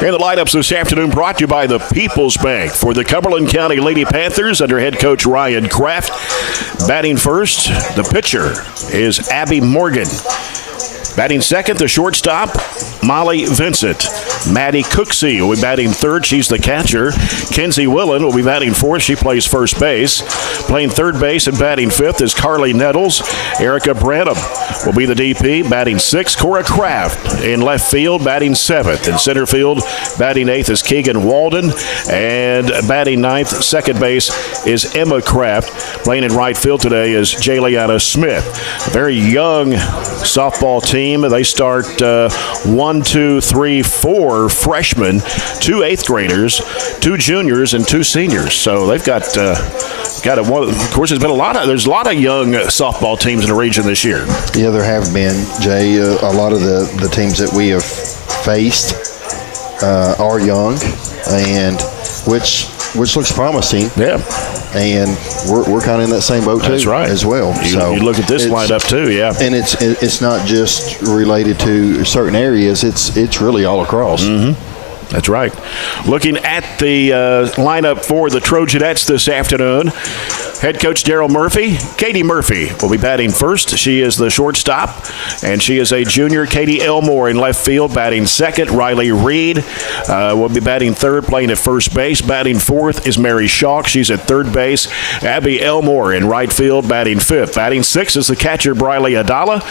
And the lineups this afternoon brought to you by the People's Bank for the Cumberland County Lady Panthers under head coach Ryan Kraft. Batting first, the pitcher is Abby Morgan. Batting second, the shortstop, Molly Vincent. Maddie Cooksey will be batting third. She's the catcher. Kenzie Willen will be batting fourth. She plays first base. Playing third base and batting fifth is Carly Nettles. Erica Branham will be the DP. Batting sixth, Cora Kraft. In left field, batting seventh. In center field, batting eighth is Keegan Walden. And batting ninth, second base is Emma Kraft. Playing in right field today is Jayliana Smith. A very young softball team. They start 1, 2, 3, 4 freshmen, 2 eighth graders, 2 juniors, and 2 seniors. So they've got one. Of course, there's a lot of young softball teams in the region this year. Yeah, there have been, Jay. A lot of the teams that we have faced are young, and which looks promising. Yeah. And we're kind of in that same boat too. That's right. As well. You look at this lineup too, yeah. And it's not just related to certain areas. It's really all across. Mm-hmm. That's right. Looking at the lineup for the Trojanettes this afternoon, head coach Daryl Murphy. Katie Murphy will be batting first. She is the shortstop, and she is a junior. Katie Elmore in left field, batting second. Riley Reed will be batting third, playing at first base. Batting fourth is Mary Schalk. She's at third base. Abby Elmore in right field, batting fifth. Batting sixth is the catcher, Briley Adala.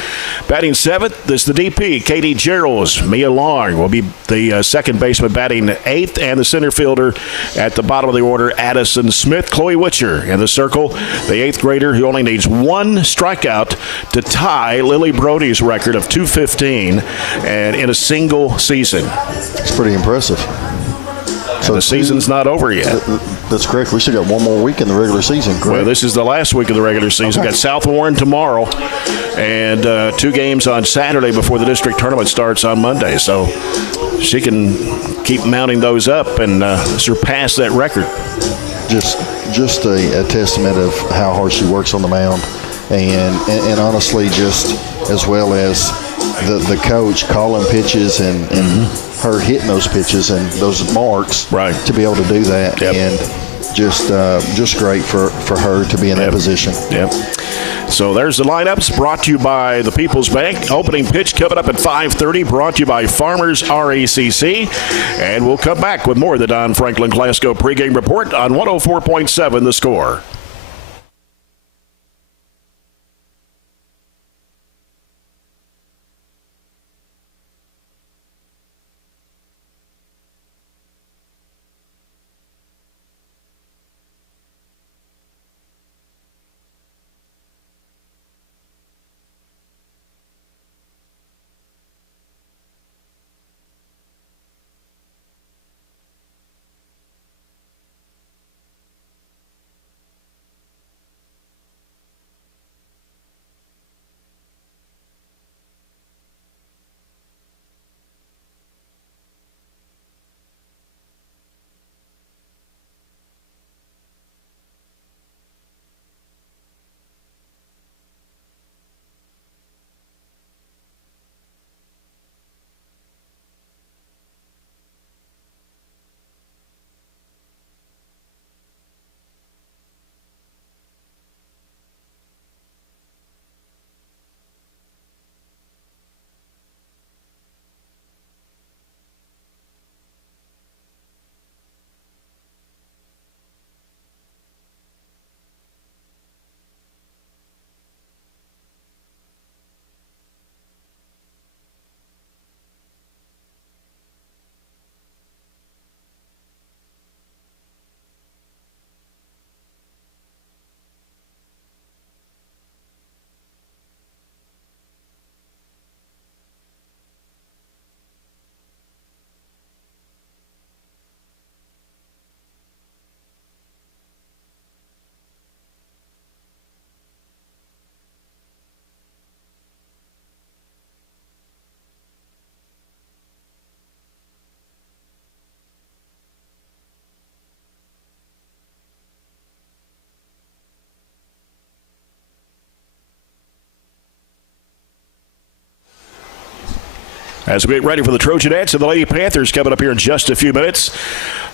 Batting seventh is the DP, Katie Geralds. Mia Long will be the second baseman, batting eighth, and the center fielder at the bottom of the order, Addison Smith. Chloe Witcher in the circle, the eighth grader who only needs one strikeout to tie Lily Brody's record of 215 and in a single season. It's pretty impressive. So the season's not over yet. That's correct. We still got one more week in the regular season, correct? Well, this is the last week of the regular season. Okay. Got South Warren tomorrow and 2 games on Saturday before the district tournament starts on Monday. So she can keep mounting those up and surpass that record. Just a testament of how hard she works on the mound, and honestly, just as well as the coach calling pitches and her hitting those pitches and those marks, right, to be able to do that. Yep. And just great for her to be in that position. Yep. So there's the lineups brought to you by the People's Bank. Opening pitch coming up at 5:30, brought to you by Farmers RACC. And we'll come back with more of the Don Franklin Glasgow pregame report on 104.7 The Score. As we get ready for the Trojanettes and the Lady Panthers coming up here in just a few minutes.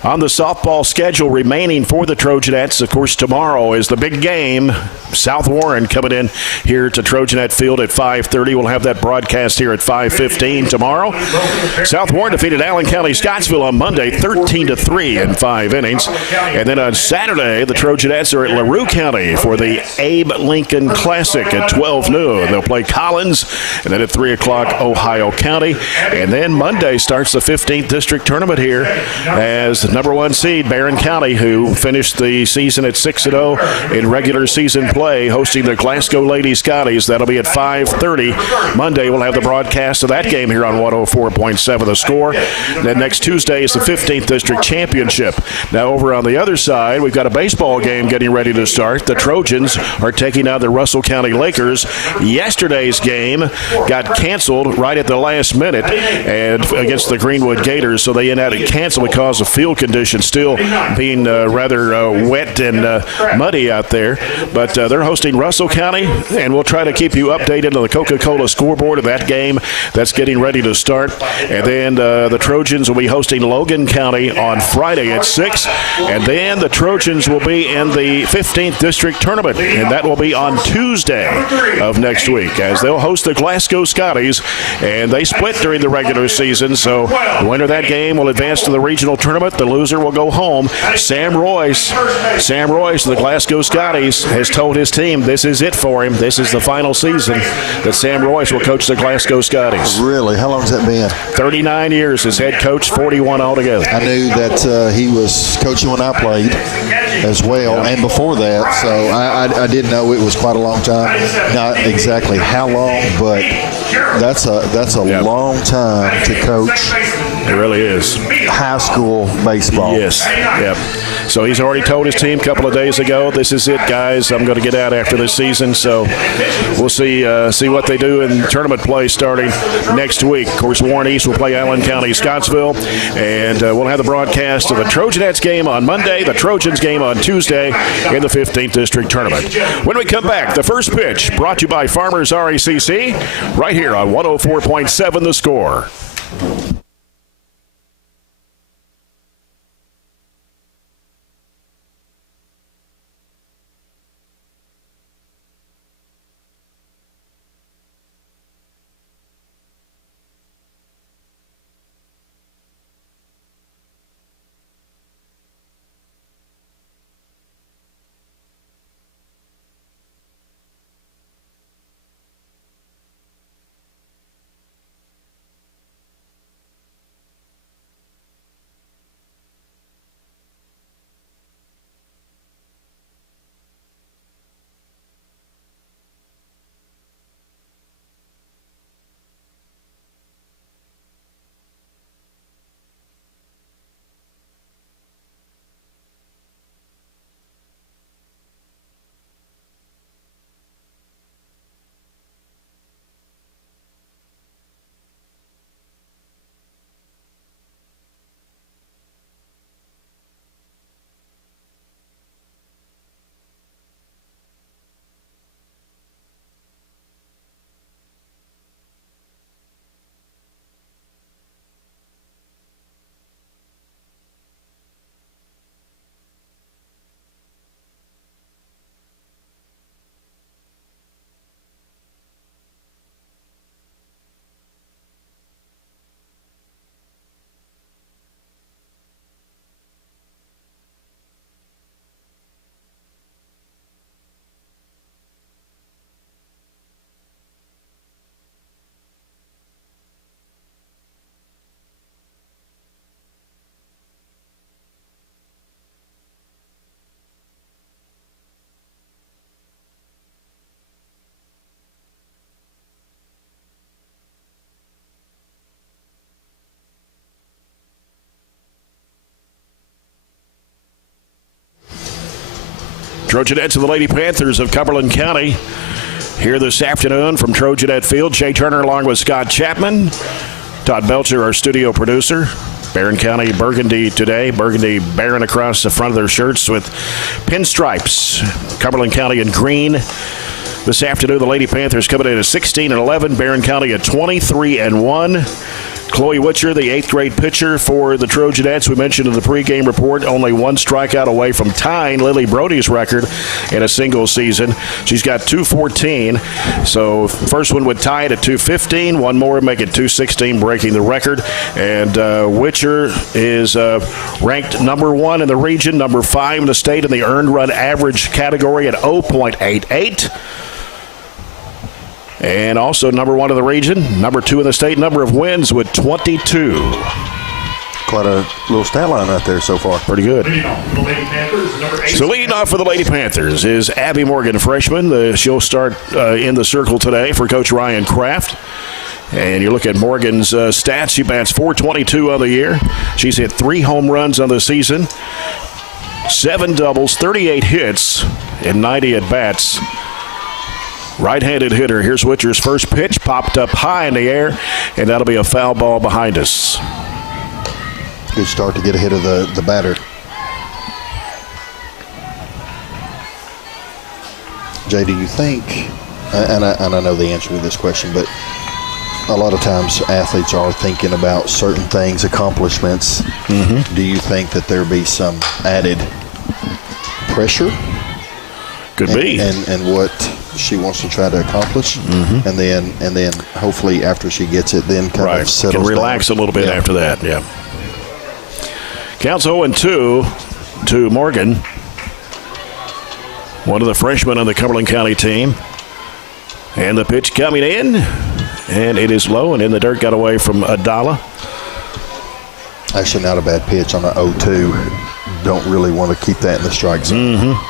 On the softball schedule remaining for the Trojanettes, of course, tomorrow is the big game. South Warren coming in here to Trojanet Field at 5:30. We'll have that broadcast here at 5:15 tomorrow. South Warren defeated Allen County Scottsville on Monday 13-3 in 5 innings. And then on Saturday, the Trojanettes are at LaRue County for the Abe Lincoln Classic at 12 noon. They'll play Collins, and then at 3 o'clock, Ohio County. And then Monday starts the 15th District Tournament here as the number 1 seed, Barren County, who finished the season at 6-0 in regular season play, hosting the Glasgow Lady Scotties. That'll be at 5:30. Monday, we'll have the broadcast of that game here on 104.7 The Score. Then next Tuesday is the 15th District Championship. Now over on the other side, we've got a baseball game getting ready to start. The Trojans are taking on the Russell County Lakers. Yesterday's game got canceled right at the last minute and against the Greenwood Gators, so they had it canceled because of field conditions still being rather wet and muddy out there. But they're hosting Russell County, and we'll try to keep you updated on the Coca-Cola scoreboard of that game that's getting ready to start. And then the Trojans will be hosting Logan County on Friday at 6. And then the Trojans will be in the 15th District Tournament, and that will be on Tuesday of next week as they'll host the Glasgow Scotties, and they split during the regular season. So the winner of that game will advance to the regional tournament. The loser will go home. Sam Royce of the Glasgow Scotties has told his team this is it for him. This is the final season that Sam Royce will coach the Glasgow Scotties. Really? How long has that been? 39 years as head coach, 41 altogether. I knew that he was coaching when I played as well, and before that, so I did know it was quite a long time. Not exactly how long, but that's a long time to coach. It really is. High school baseball. Yes. Yep. So he's already told his team a couple of days ago, this is it, guys. I'm going to get out after this season. So we'll see what they do in tournament play starting next week. Of course, Warren East will play Allen County Scottsville, and we'll have the broadcast of the Trojanettes game on Monday, the Trojans game on Tuesday in the 15th District Tournament. When we come back, the first pitch brought to you by Farmers RECC right here on 104.7 The Score. Trojanettes and the Lady Panthers of Cumberland County here this afternoon from Trojanet Field. Jay Turner along with Scott Chapman. Todd Belcher, our studio producer. Barren County burgundy today. Burgundy Barren across the front of their shirts with pinstripes. Cumberland County in green. This afternoon, the Lady Panthers coming in at 16-11. Barren County at 23-1. Chloe Witcher, the 8th grade pitcher for the Trojanettes. We mentioned in the pregame report, only one strikeout away from tying Lily Brody's record in a single season. She's got 214. So first one would tie it at 215. One more would make it 216, breaking the record. And Witcher is ranked number 1 in the region, number 5 in the state in the earned run average category at 0.88. And also number 1 in the region, number 2 in the state, number of wins with 22. Quite a little stat line out there so far. Pretty good. So leading off for the Lady Panthers is Abby Morgan, freshman. She'll start in the circle today for Coach Ryan Kraft. And you look at Morgan's stats. She bats .422 on the year. She's hit 3 home runs on the season, 7 doubles, 38 hits, and 90 at-bats. Right-handed hitter. Here's Witcher's first pitch, popped up high in the air, and that'll be a foul ball behind us. Good start to get ahead of the batter. Jay, do you think, and I know the answer to this question, but a lot of times athletes are thinking about certain things, accomplishments. Mm-hmm. Do you think that there be some added pressure? Could be. And what she wants to try to accomplish, mm-hmm. and then hopefully after she gets it, then kind of settles can relax down a little bit after that. Yeah. Counts 0-2 to Morgan, one of the freshmen on the Cumberland County team, and the pitch coming in, and it is low and in the dirt. Got away from Adala. Actually, not a bad pitch on an 0-2. Don't really want to keep that in the strike zone. Mm-hmm.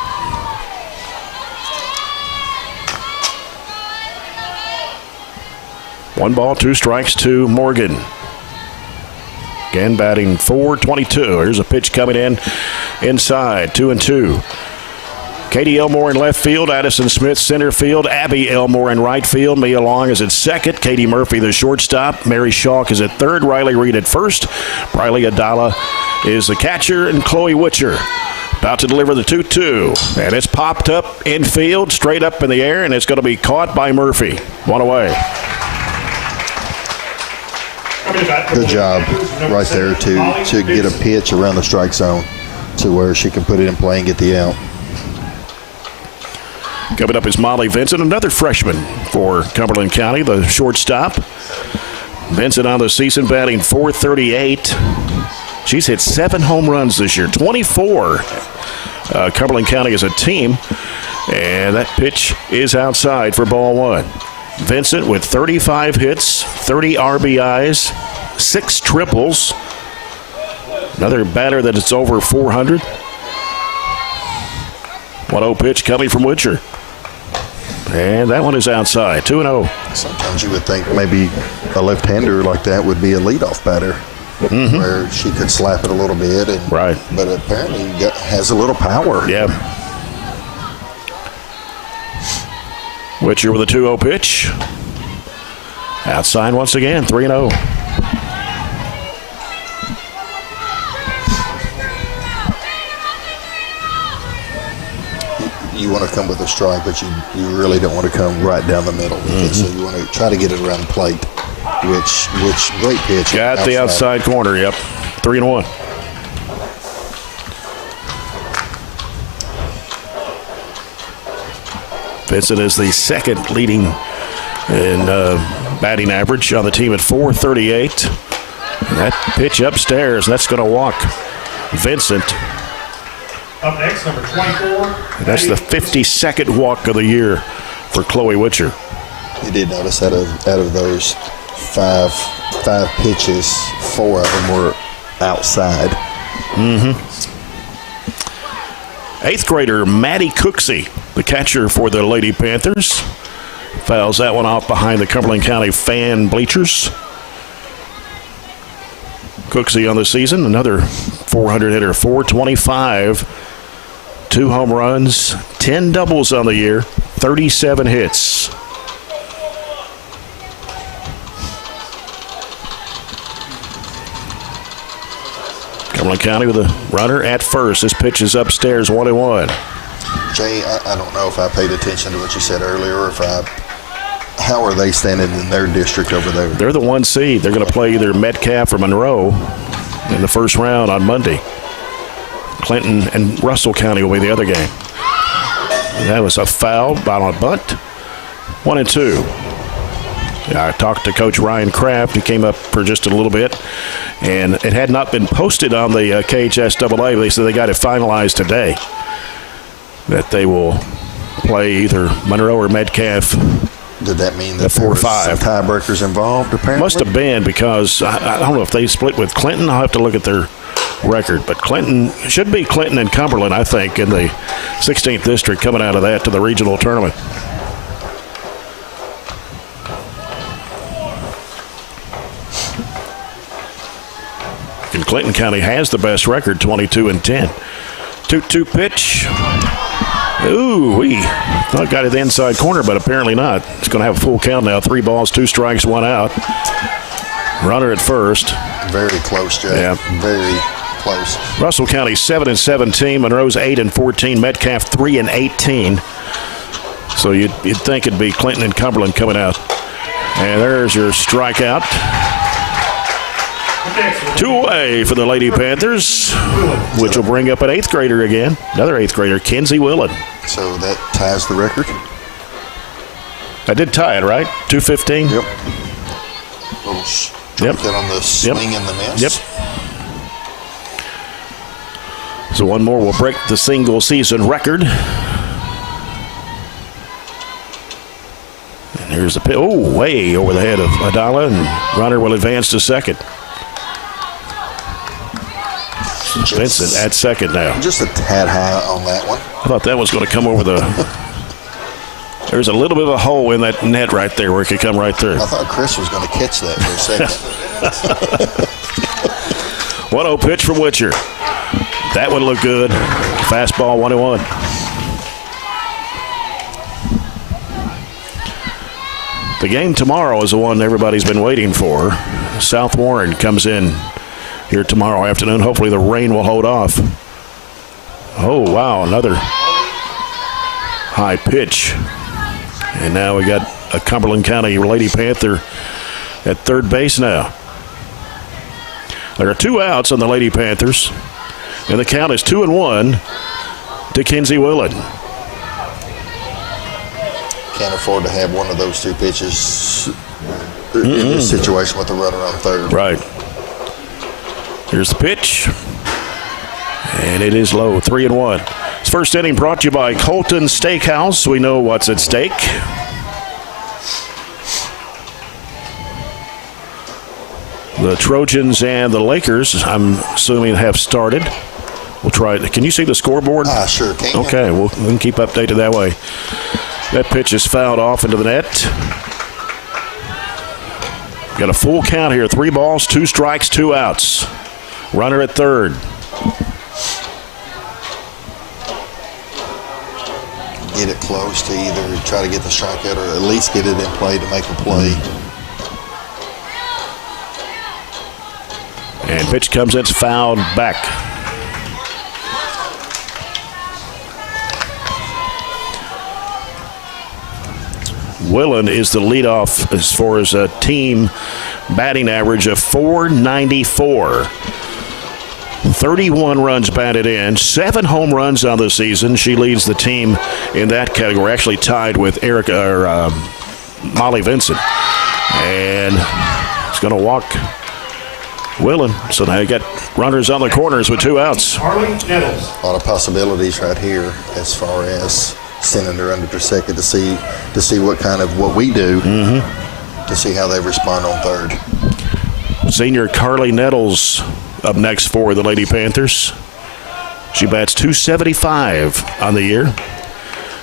1 ball, 2 strikes to Morgan. Again, batting .422. Here's a pitch coming in inside, 2-2. Katie Elmore in left field, Addison Smith center field, Abby Elmore in right field, Mia Long is at second, Katie Murphy the shortstop, Mary Schalk is at third, Riley Reed at first, Riley Adala is the catcher, and Chloe Witcher about to deliver the 2-2. And it's popped up infield, straight up in the air, and it's going to be caught by Murphy. 1 away. Good job right there to get a pitch around the strike zone to where she can put it in play and get the out. Coming up is Molly Vincent, another freshman for Cumberland County, the shortstop. Vincent on the season batting .438. She's hit 7 home runs this year, 24. Cumberland County as a team. And that pitch is outside for ball 1. Vincent with 35 hits, 30 RBIs, 6 triples. Another batter that is over 400. 1-0 pitch coming from Witcher. And that one is outside, 2-0. Sometimes you would think maybe a left-hander like that would be a leadoff batter, mm-hmm. where she could slap it a little bit. And, right. But apparently has a little power. Yeah. Witcher with a 2-0 pitch. Outside once again, 3-0. You want to come with a strike, but you really don't want to come right down the middle. Mm-hmm. So you want to try to get it around the plate, which great pitch. Got the outside corner, yep. 3-1. Vincent is the second leading in batting average on the team at .438. And that pitch upstairs, that's going to walk Vincent. Up next, number 24. And that's the 52nd walk of the year for Chloe Witcher. You did notice out of those five pitches, 4 of them were outside. Mm-hmm. 8th grader Maddie Cooksey, the catcher for the Lady Panthers, fouls that one off behind the Cumberland County fan bleachers. Cooksey on the season, another 400 hitter, .425, 2 home runs, 10 doubles on the year, 37 hits. Cumberland County with a runner at first. This pitch is upstairs, 1-1. Jay, I don't know if I paid attention to what you said earlier or if I How are they standing in their district over there? They're the 1 seed. They're going to play either Metcalf or Monroe in the first round on Monday. Clinton and Russell County will be the other game. That was a foul on a bunt. 1 and 2. I talked to Coach Ryan Kraft. He came up for just a little bit, and it had not been posted on the KHSAA, but they said they got it finalized today that they will play either Monroe or Metcalf. Did that mean that 4 or 5 some tiebreakers involved, apparently? Must have been, because I don't know if they split with Clinton. I'll have to look at their record. But Clinton should be Clinton and Cumberland, I think, in the 16th district coming out of that to the regional tournament. And Clinton County has the best record, 22-10. 2-2 pitch. Ooh, we thought got it the inside corner, but apparently not. It's going to have a full count now. 3 balls, 2 strikes, 1 out. Runner at first. Very close, Jay. Yeah. Very close. Russell County 7-17. Monroe's 8-14. Metcalf 3-18. So you'd think it'd be Clinton and Cumberland coming out. And there's your strikeout. 2 away for the Lady Panthers, which will bring up an 8th grader again. Another 8th grader, Kenzie Willen. So that ties the record? I did tie it, right? 2:15? Yep. Little Yep. that on the swing and the miss. Yep. So one more will break the single season record. And here's the pitch. Oh, way over the head of Adala, and runner will advance to second. Vincent at second now. Just a tad high on that one. I thought that was going to come over the... There's a little bit of a hole in that net right there where it could come right through. I thought Chris was going to catch that for a second. 1-0 pitch from Witcher. That one looked good. Fastball 1-1. The game tomorrow is the one everybody's been waiting for. South Warren comes in here tomorrow afternoon. Hopefully the rain will hold off. Oh, wow, another high pitch. And now we got a Cumberland County Lady Panther at third base now. There are 2 outs on the Lady Panthers, and the count is 2-1 to Kenzie Willen. Can't afford to have one of those 2 pitches in this situation with the runner on third. Right. Here's the pitch. And it is low, 3-1. This first inning brought to you by Colton Steakhouse. We know what's at stake. The Trojans and the Lakers, I'm assuming, have started. We'll try it. Can you see the scoreboard? I sure can. Okay, we can keep updated that way. That pitch is fouled off into the net. Got a full count here. 3 balls, 2 strikes, 2 outs. Runner at third. Get it close to either try to get the strikeout or at least get it in play to make a play. And pitch comes in, it's fouled back. Willen is the leadoff as far as a team batting average of .494. 31 runs batted in, 7 home runs on the season. She leads the team in that category, actually tied with Molly Vincent. And it's going to walk Willen. So now you got runners on the corners with 2 outs. A lot of possibilities right here as far as sending her under to second to see what we do to see how they respond on third. Senior Carly Nettles up next for the Lady Panthers. She bats .275 on the year.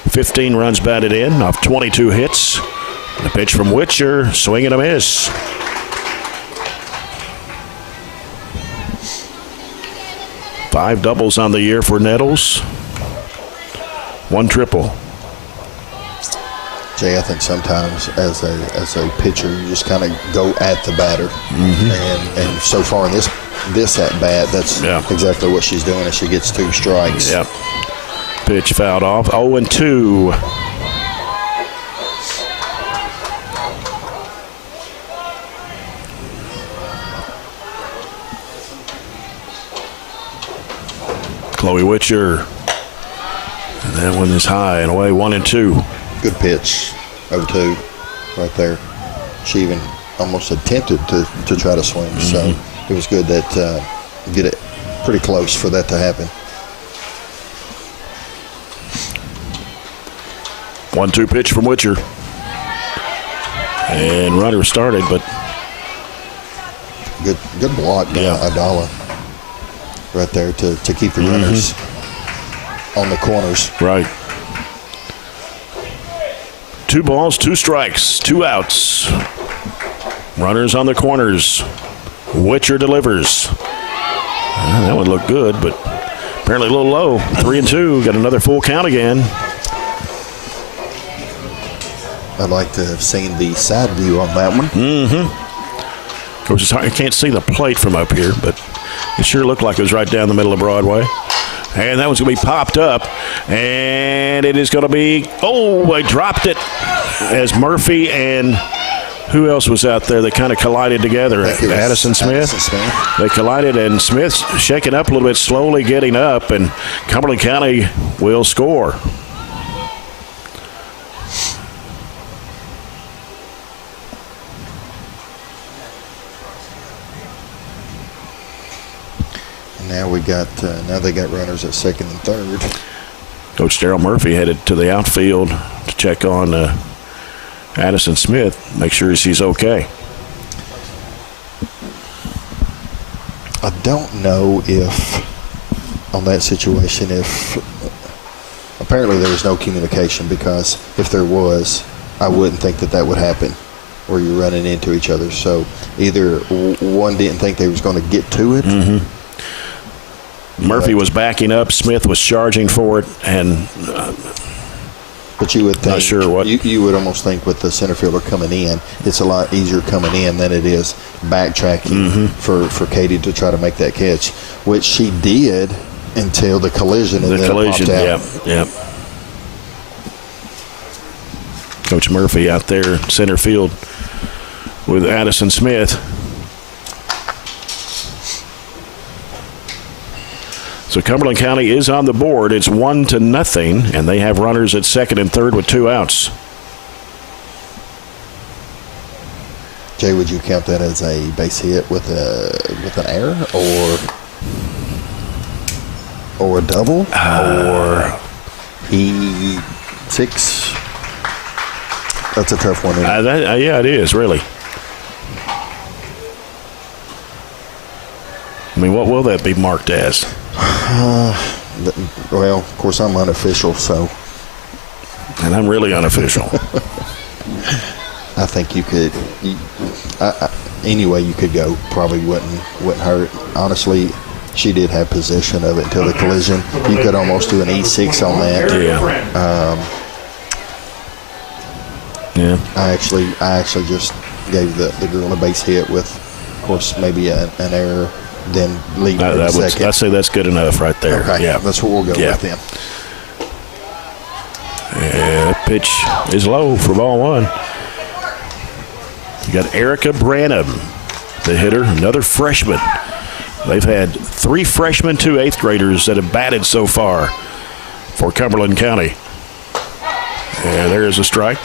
15 runs batted in off 22 hits. The pitch from Witcher, swing and a miss. Five doubles on the year for Nettles. 1 triple. Jay, I think sometimes as a pitcher, you just kind of go at the batter, and so far in this at bat, that's exactly what she's doing. As she gets 2 strikes. Yep. Pitch fouled off. 0-2. Chloe Witcher. And that one is high and away, 1-2. Good pitch, 0-2, right there. She even almost attempted to try to swing, so it was good that get it pretty close for that to happen. 1-2 pitch from Witcher. And runner started, but good block by Adala right there to keep the runners on the corners. Right. 2 balls, 2 strikes, 2 outs. Runners on the corners. Witcher delivers. That one looked good, but apparently a little low. 3-2. Got another full count again. I'd like to have seen the side view on that one. Of course, it's hard. You can't see the plate from up here, but it sure looked like it was right down the middle of Broadway. And that one's going to be popped up. And it is going to be, they dropped it as Murphy and who else was out there that kind of collided together? Addison Smith. They collided, and Smith shaking up a little bit, slowly getting up, and Cumberland County will score. Now they got runners at second and third. Coach Darrell Murphy headed to the outfield to check on Addison Smith, make sure she's okay. I don't know if on that situation, if apparently there was no communication, because if there was, I wouldn't think that would happen, where you're running into each other. So either one didn't think they was going to get to it. Murphy was backing up, Smith was charging for it, and but you would think, not sure what. You would almost think with the center fielder coming in, it's a lot easier coming in than it is backtracking for Katie to try to make that catch, which she did until the collision, and then it popped out. Yep. Coach Murphy out there center field with Addison Smith. So Cumberland County is on the board. It's 1-0, and they have runners at second and third with 2 outs. Jay, would you count that as a base hit with an error, or a double, or E6? That's a tough one. Yeah, it is, really. I mean, what will that be marked as? Well, of course, I'm unofficial, so. And I'm really unofficial. I think you could. Any way you could go probably wouldn't hurt. Honestly, she did have possession of it until the collision. You could almost do an E6 on that. Yeah. I actually just gave the girl a base hit with, of course, maybe an error. Then leave it a second. I'd say that's good enough right there. Okay, yeah, that's what we'll go with then. Yeah, that pitch is low for ball 1. You got Erica Branham, the hitter, another freshman. They've had 3 freshmen, 2 8th graders that have batted so far for Cumberland County. And there's a strike.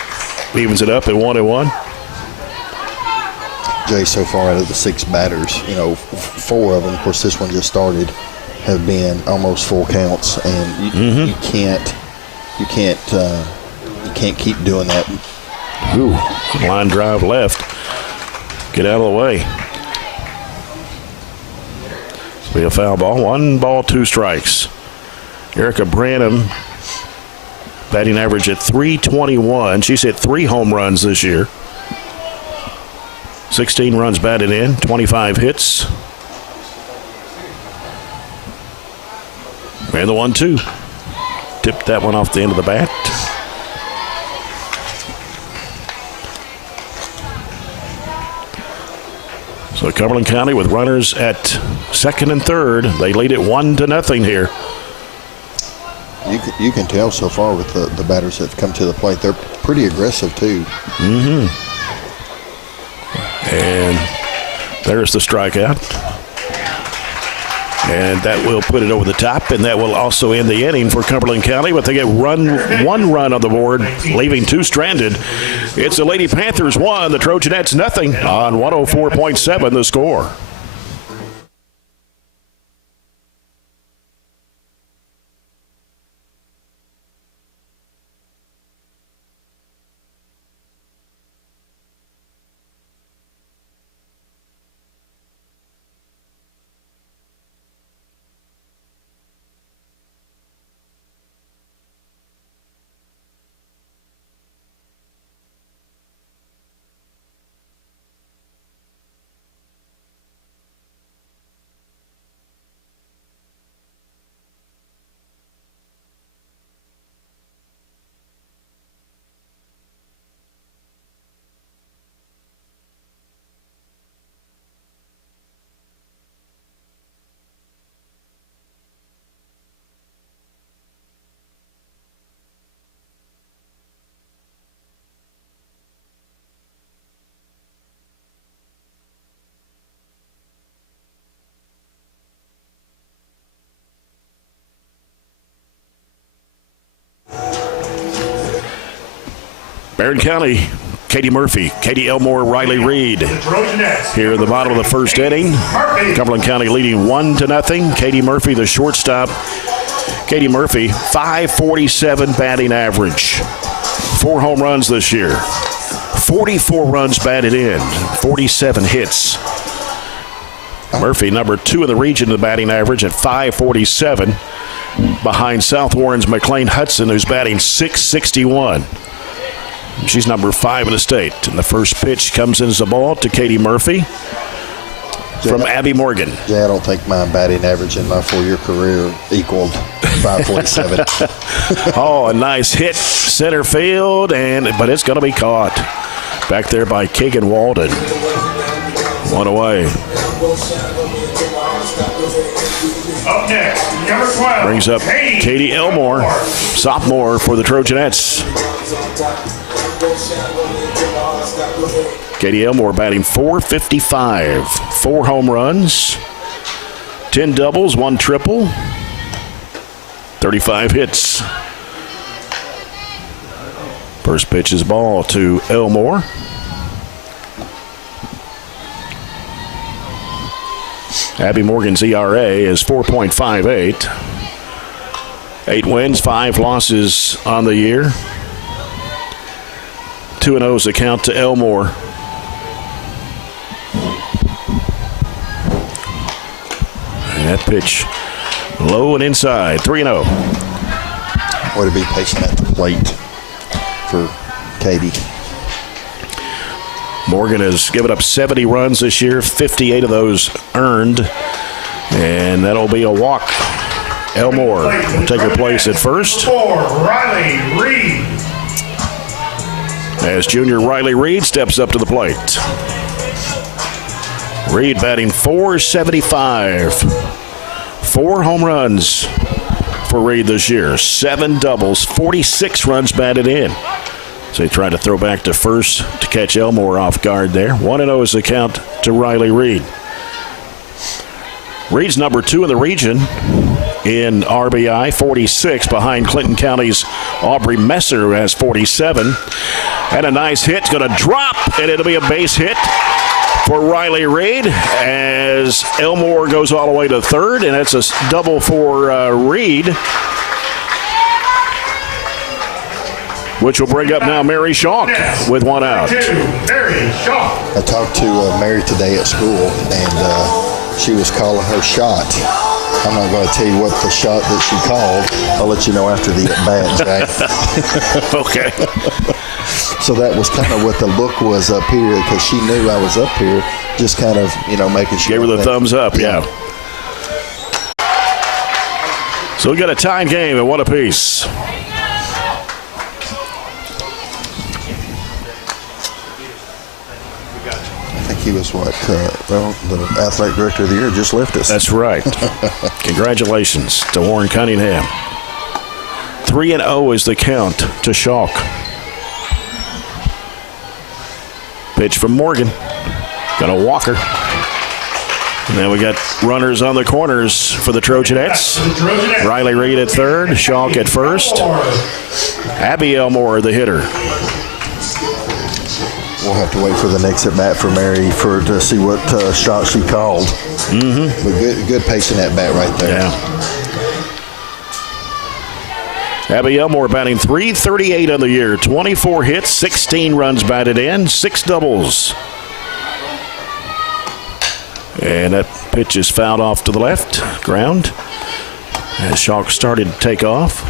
Evens it up at 1-1. Jay, so far out of the 6 batters, 4 of them, of course this one just started, have been almost full counts, and you can't keep doing that. Ooh, line drive left. Get out of the way. It'll be a foul ball. 1 ball, 2 strikes. Erica Branham, batting average at .321. She's hit 3 home runs this year. 16 runs batted in, 25 hits. And the 1-2. Tipped that one off the end of the bat. So Cumberland County with runners at second and third. They lead it 1-0 here. You can tell so far with the batters that have come to the plate. They're pretty aggressive too. And there's the strikeout. And that will put it over the top, and that will also end the inning for Cumberland County. But they get one run on the board, leaving two stranded. It's the Lady Panthers 1, the Trojanettes nothing on 104.7 the score. Barren County, Katie Murphy, Katie Elmore, Riley Reed. Here in the bottom of the first inning, Cumberland County leading 1-0. Katie Murphy, the shortstop. Katie Murphy, .547 batting average. 4 home runs this year. 44 runs batted in, 47 hits. Murphy, number 2 in the region in the batting average at .547, behind South Warren's McLean Hudson, who's batting .661. She's number 5 in the state. And the first pitch comes in as a ball to Katie Murphy from Abby Morgan. Yeah, I don't think my batting average in my 4-year career equaled 547. Oh, a nice hit center field, but it's going to be caught back there by Keegan Walden. One away. Up next, number 12. Brings up Katie Elmore, sophomore for the Trojanettes. Katie Elmore batting .455, 4 home runs, 10 doubles, 1 triple, 35 hits. First pitch is ball to Elmore. Abby Morgan's ERA is 4.58. 8 wins, 5 losses on the year. 2-0 is the count to Elmore. And that pitch low and inside, 3-0. Way to be patient at the plate for Katie. Morgan has given up 70 runs this year, 58 of those earned, and that'll be a walk. Elmore will take her place at first. Riley Reed. As junior Riley Reed steps up to the plate. Reed batting .475. 4 home runs for Reed this year. 7 doubles, 46 runs batted in. So he tried to throw back to first to catch Elmore off guard there. 1-0 is the count to Riley Reed. Reed's number 2 in the region in RBI, 46, behind Clinton County's Aubrey Messer, who has 47. And a nice hit, going to drop, and it'll be a base hit for Riley Reed as Elmore goes all the way to third, and it's a double for Reed, which will bring up now Mary Shaw with 1 out. I talked to Mary today at school, and she was calling her shot. I'm not going to tell you what the shot that she called. I'll let you know after the at-bat, Jack. Okay. So that was kind of what the look was up here, because she knew I was up here, just kind of, making sure. Gave her the thumbs up, yeah. So we got a tied game at 1 apiece. He was the athletic director of the year just left us. That's right. Congratulations to Warren Cunningham. 3-0 is the count to Schalk. Pitch from Morgan. Gonna walk her. Now we got runners on the corners for the Trojanettes. Riley Reed at third, Schalk at first. Abby Elmore, the hitter. We'll have to wait for the next at bat for Mary to see what shot she called. Mm-hmm. But good pacing at bat right there. Yeah. Abby Elmore batting .338 on the year, 24 hits, 16 runs batted in, 6 doubles. And that pitch is fouled off to the left, ground, as Schalk started to take off.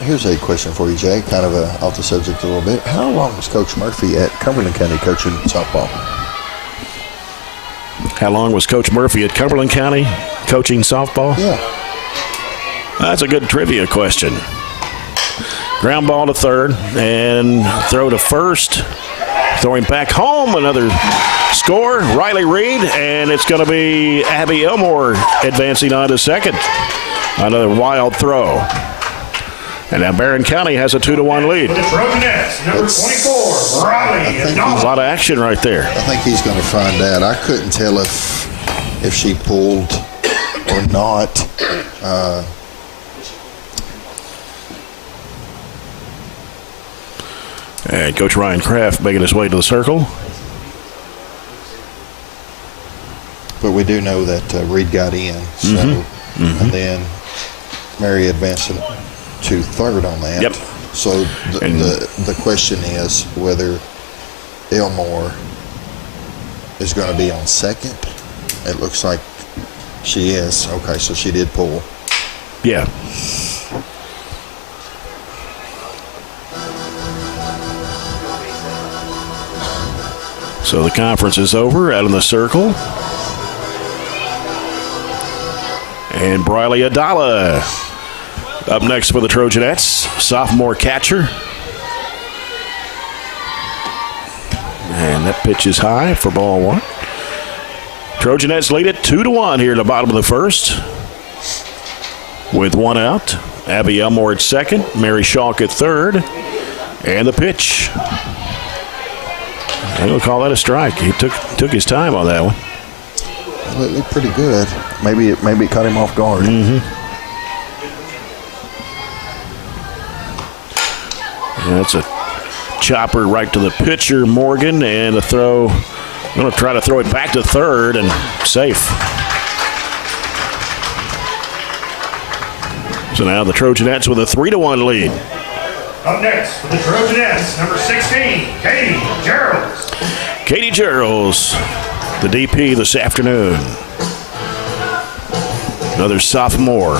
Here's a question for you, Jay, kind of off the subject a little bit. How long was Coach Murphy at Cumberland County coaching softball? How long was Coach Murphy at Cumberland County coaching softball? Yeah. That's a good trivia question. Ground ball to third and throw to first. Throwing back home, another score. Riley Reed, and it's going to be Abby Elmore advancing on to second. Another wild throw. And now Barren County has a 2-1 lead. For the Trojanettes, number 24, Riley. A lot of action right there. I think he's going to find out. I couldn't tell if she pulled or not. And Coach Ryan Kraft making his way to the circle. But we do know that Reed got in. So, and then Mary advanced to third on that. Yep. So the question is whether Elmore is going to be on second. It looks like she is. Okay, so she did pull. Yeah. So the conference is over, out in the circle. And Briley Adala up next for the Trojanettes, sophomore catcher. And that pitch is high for ball one. Trojanettes lead it 2-1 here in the bottom of the first. With one out, Abby Elmore at second, Mary Schalk at third. And the pitch. I'm going to call that a strike. He took his time on that one. Well, it looked pretty good. Maybe it caught him off guard. That's a chopper right to the pitcher, Morgan, and the throw. I'm going to try to throw it back to third and safe. So now the Trojanettes with a 3-1 lead. Up next for the Trojanettes, number 16, Katie Geralds. Katie Geralds, the DP this afternoon. Another sophomore.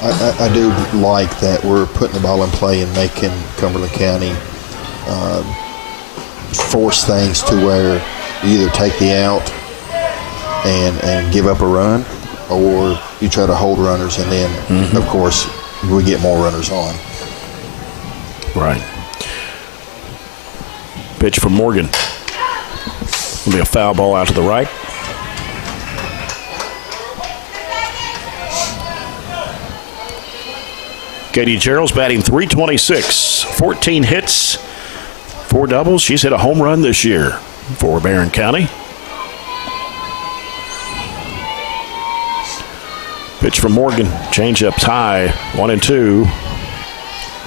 I do like that we're putting the ball in play and making Cumberland County force things to where you either take the out and give up a run, or you try to hold runners and then, of course, we get more runners on. Right. Pitch from Morgan. Will be a foul ball out to the right. Katie Gerald's batting .326, 14 hits, 4 doubles. She's hit a home run this year for Barren County. Pitch from Morgan, changeups high, 1-2.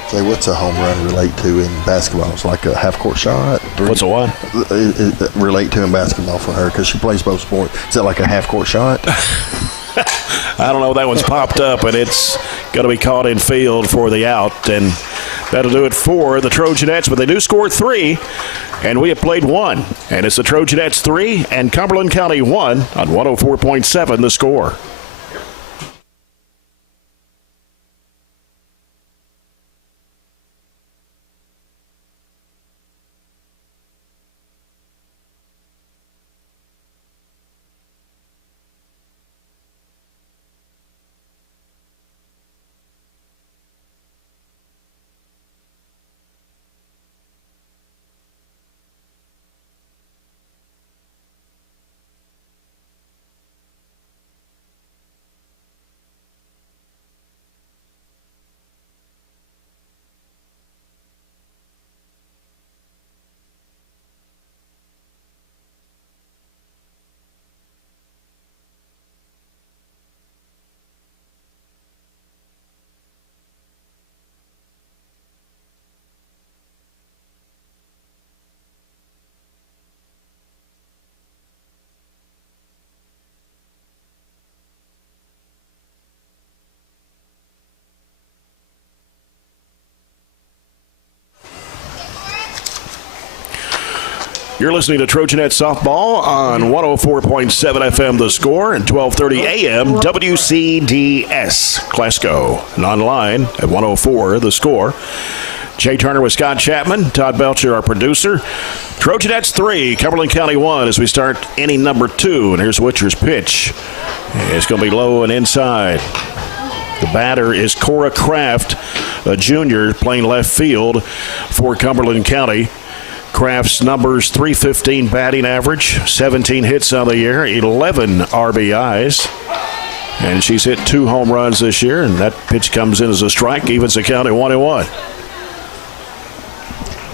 Say, what's a home run relate to in basketball? It's like a half-court shot. What's a what? Relate to in basketball for her because she plays both sports. Is that like a half-court shot? I don't know. That one's popped up, and it's going to be caught in field for the out. And that'll do it for the Trojanettes. But they do score 3, and we have played 1. And it's the Trojanettes 3 and Cumberland County 1 on 104.7 The Score. You're listening to Trojanettes softball on 104.7 FM The Score and 1230 AM WCDS Glasgow and online at 104 The Score. Jay Turner with Scott Chapman, Todd Belcher, our producer. Trojanettes 3, Cumberland County 1 as we start inning number 2. And here's Witcher's pitch. It's going to be low and inside. The batter is Cora Kraft, a junior playing left field for Cumberland County. Kraft's numbers: .315 batting average, 17 hits on the year, 11 RBIs. And she's hit 2 home runs this year, and that pitch comes in as a strike, evens the count at 1-1.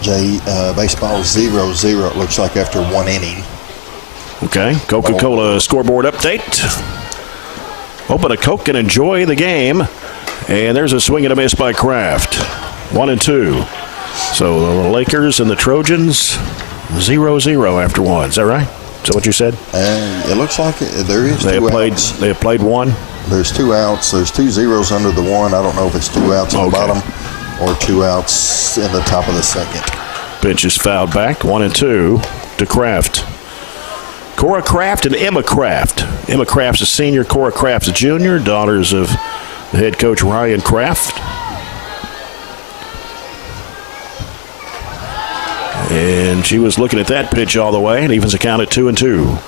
Jay, baseball 0-0, it looks like, after 1 inning. Okay, Coca-Cola scoreboard update. Open a Coke and enjoy the game. And there's a swing and a miss by Kraft. 1-2. So the Lakers and the Trojans 0-0 after 1. Is that right? Is that what you said? It looks like there is two outs. They have played 1? There's 2 outs. There's 2 zeros under the 1. I don't know if it's 2 outs on the bottom or 2 outs in the top of the second. Pitch is fouled back. 1-2 to Kraft. Cora Kraft and Emma Kraft. Emma Kraft's a senior, Cora Kraft's a junior, daughters of the head coach Ryan Kraft. And she was looking at that pitch all the way, and evens the count at 2-2.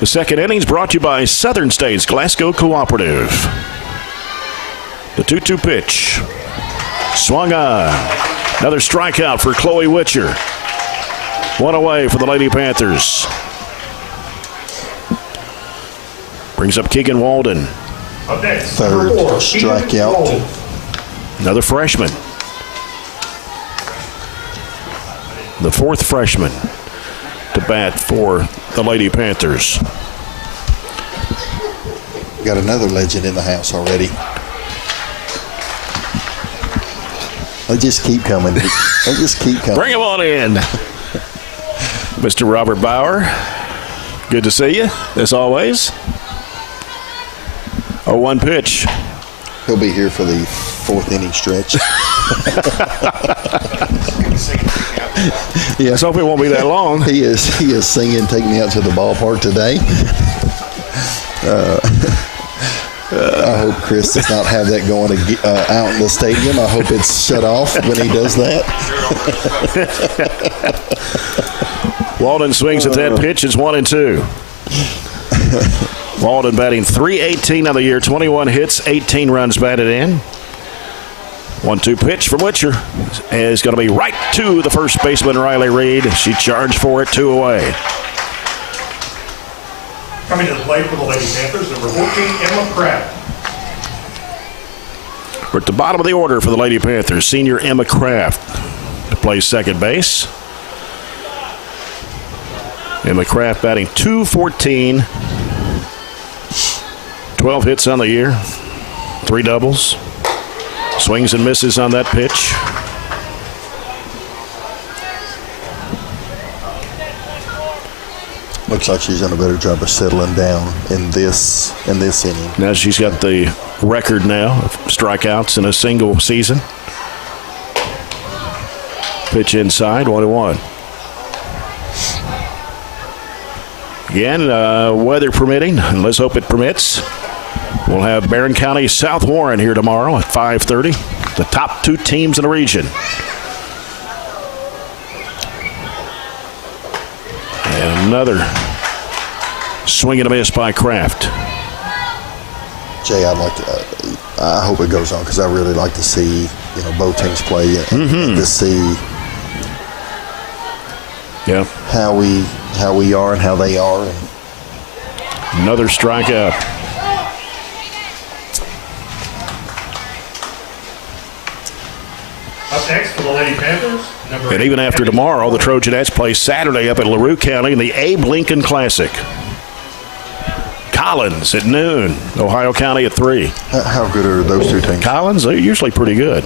The second inning's brought to you by Southern States Glasgow Cooperative. The 2-2 pitch. Swung on. Another strikeout for Chloe Witcher. 1 away for the Lady Panthers. Brings up Keegan Walden. Up next, Third strikeout. Another freshman. The 4th freshman to bat for the Lady Panthers. Got another legend in the house already. They just keep coming. They just keep coming. Bring him on in. Mr. Robert Bauer, good to see you, as always. 0-1 pitch. He'll be here for the 4th inning stretch. Yeah, let's hope it won't be that long. He is singing "Take Me Out to the Ballpark" today. I hope Chris does not have that going out in the stadium. I hope it's shut off when he does that. Walden swings at that pitch. It's 1-2. Walden batting .318 on the year, 21 hits, 18 runs batted in. 1-2 pitch from Witcher is going to be right to the first baseman, Riley Reed. She charged for it, 2 away. Coming to the plate for the Lady Panthers, number 14, Emma Kraft. We're at the bottom of the order for the Lady Panthers. Senior Emma Kraft to play second base. Emma Kraft batting .214. 12 hits on the year. 3 doubles. Swings and misses on that pitch. Looks like she's done a better job of settling down in this inning. Now she's got the record now of strikeouts in a single season. Pitch inside, 1-1. Again, weather permitting, and let's hope it permits. We'll have Barren County South Warren here tomorrow at 5:30. The top 2 teams in the region. And another swing and a miss by Kraft. Jay, I hope it goes on because I really like to see both teams play and to see how we are and how they are. Another strikeout. Up next for the Lady Panthers, number And even after tomorrow, the Trojanettes play Saturday up at LaRue County in the Abe Lincoln Classic. Collins at noon. Ohio County at 3. How good are those 2 teams? Collins, they're usually pretty good.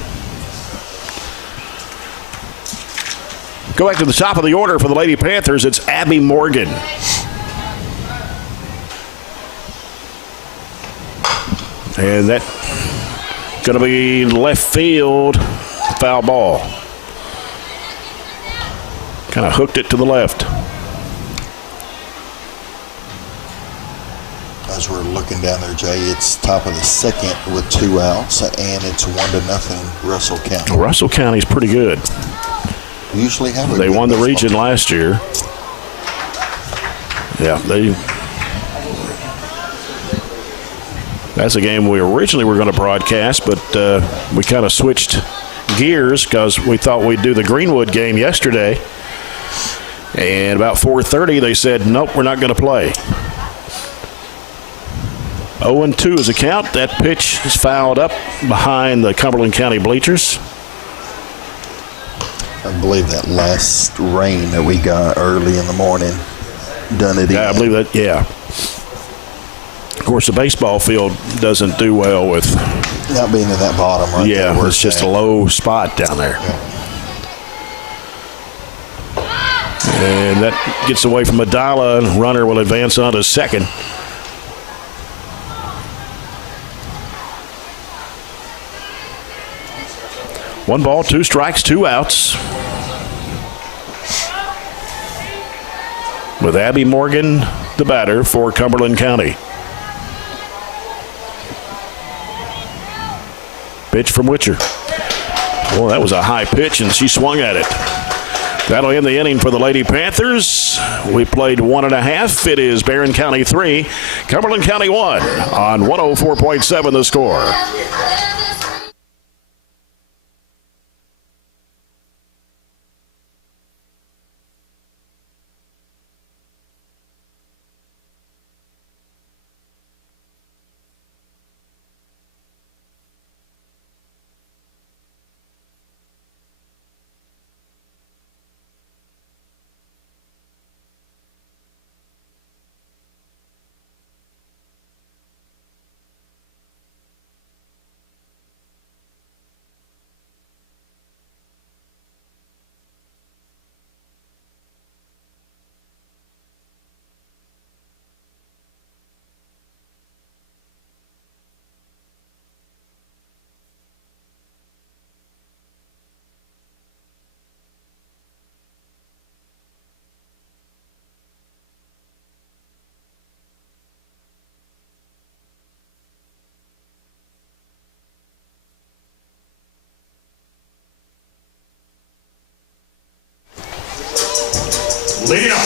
Go back to the top of the order for the Lady Panthers. It's Abby Morgan. And that going to be left field, foul ball. kind of hooked it to the left. As we're looking down there, Jay, it's top of the second with 2 outs, and it's 1-0 Russell County. Russell County's pretty good. Usually have a They good won the baseball region team. last year. Yeah, that's a game we originally were going to broadcast, but we kind of switched gears because we thought we'd do the Greenwood game yesterday. And about 4:30, they said, nope, we're not going to play. 0-2 is a count. That pitch is fouled up behind the Cumberland County bleachers. I believe that last rain that we got early in the morning done it Yeah, I in. believe that, yeah. Of course, the baseball field doesn't do well with, Not being in that bottom right there. yeah, where it's just a at. low spot down there. And that gets away from Adala, and runner will advance on to second. One ball, 2 strikes, 2 outs. With Abby Morgan, the batter for Cumberland County. Pitch from Witcher. Well, that was a high pitch, and she swung at it. That'll end the inning for the Lady Panthers. We played 1.5. It is Barren County 3, Cumberland County 1 on 104.7 The Score.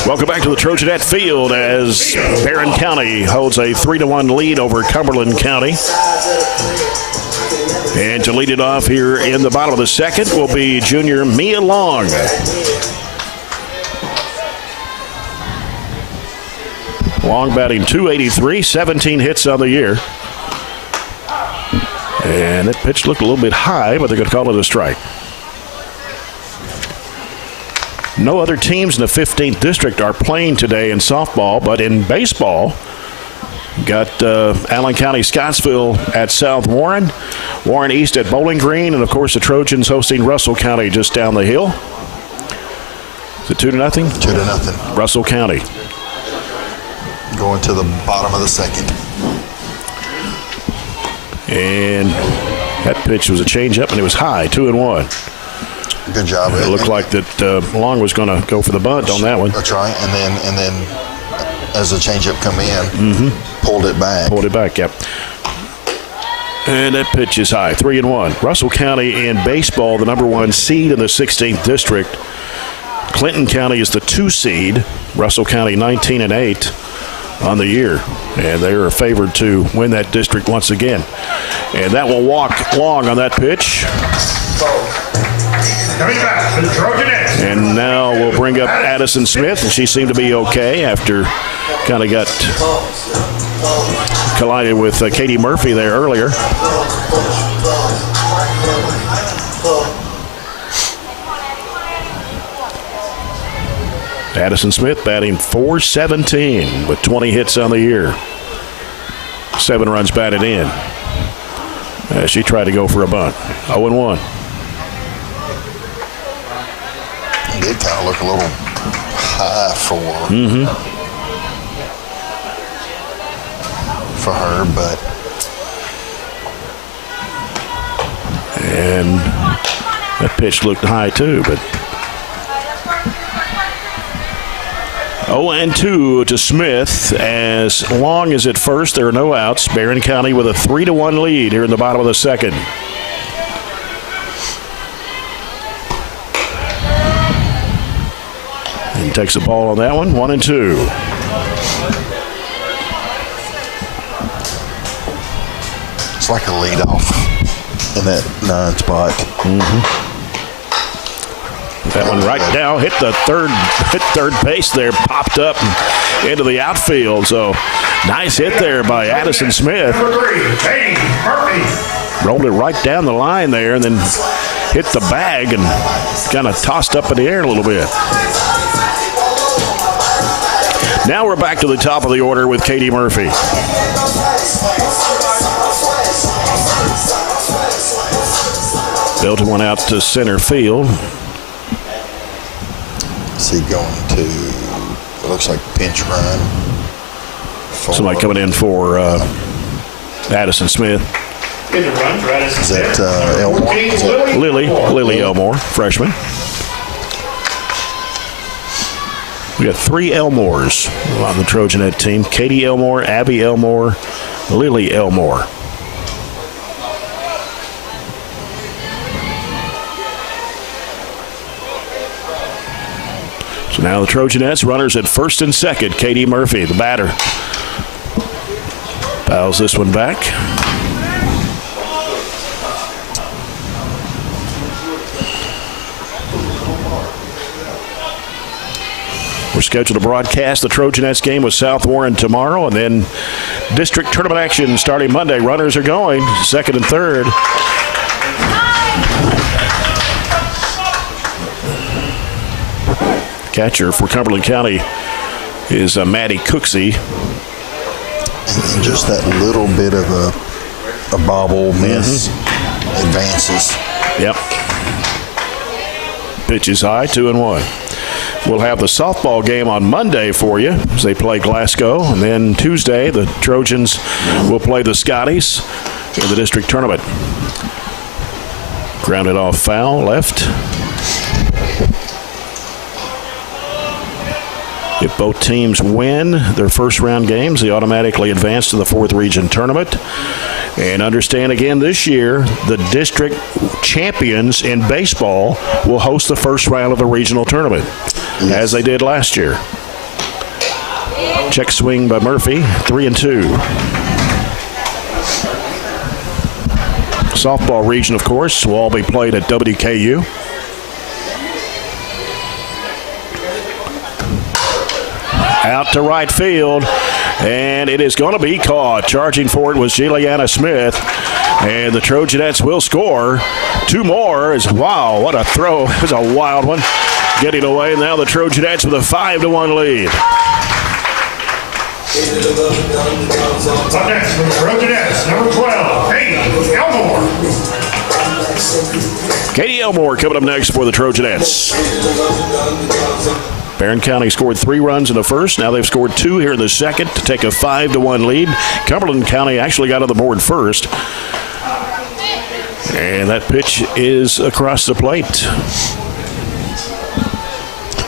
Welcome back to the Trojanet field as Barren County holds a 3-1 lead over Cumberland County. And to lead it off here in the bottom of the second will be junior Mia Long. Long batting .283, 17 hits on the year. And that pitch looked a little bit high, but they're going to call it a strike. No other teams in the 15th district are playing today in softball, but in baseball, got Allen County Scottsville at South Warren, Warren East at Bowling Green, and of course the Trojans hosting Russell County just down the hill. Is it 2-0? 2-0. Russell County. Going to the bottom of the second. And that pitch was a changeup, and it was high, 2-1. Good job. It looked like that Long was going to go for the bunt on that one. That's right. And then as the changeup come in, pulled it back. Pulled it back, yep. And that pitch is high, 3-1. Russell County in baseball, the number 1 seed in the 16th district. Clinton County is the 2 seed. Russell County 19-8 on the year. And they are favored to win that district once again. And that will walk Long on that pitch. Coming back, the Trojanettes. And now we'll bring up Addison Smith, and she seemed to be okay after kind of got collided with Katie Murphy there earlier. Addison Smith batting .417 with 20 hits on the year. 7 runs batted in. She tried to go for a bunt. 0-1. Did kind of look a little high for her, but and that pitch looked high too, but 0-2 to Smith. As long as at first there are no outs, Barren County with a 3-1 lead here in the bottom of the second. And takes the ball on that one, 1-2. It's like a leadoff in that 9 spot. That one right now hit third base there, popped up and into the outfield. So nice hit there by Addison Smith. Number 3, Katie Murphy. Rolled it right down the line there and then hit the bag and kind of tossed up in the air a little bit. Now we're back to the top of the order with Katie Murphy. Built one out to center field. Is he going to, it looks like pinch run? Somebody coming in for Addison Smith. In the run for Addison Is that Smith. Elmore? Is that Lily Elmore, freshman. We got 3 Elmores on the Trojanet team. Katie Elmore, Abby Elmore, Lily Elmore. So now the Trojanettes, runners at first and second. Katie Murphy, the batter. Fouls this one back. We're scheduled to broadcast the Trojanettes game with South Warren tomorrow, and then district tournament action starting Monday. Runners are going, second and third. Catcher for Cumberland County is Maddie Cooksey. And just that little bit of a bobble miss advances. Yep. Pitch is high, 2-1. We'll have the softball game on Monday for you as they play Glasgow. And then Tuesday, the Trojans will play the Scotties in the district tournament. Grounded off foul, left. If both teams win their first round games, they automatically advance to the 4th region tournament. And understand again, this year, the district champions in baseball will host the first round of the regional tournament, as they did last year. Check swing by Murphy, 3-2. Softball region, of course, will all be played at WKU. Out to right field, and it is going to be caught. Charging for it was Juliana Smith, and the Trojanettes will score 2 more. Wow, what a throw. It was a wild one. Getting away, now the Trojanettes with a 5-1 lead. Up next for the Trojanettes, number 12, Katie Elmore. Katie Elmore coming up next for the Trojanettes. Barren County scored 3 runs in the first. Now they've scored 2 here in the second to take a 5-1 lead. Cumberland County actually got on the board first. And that pitch is across the plate.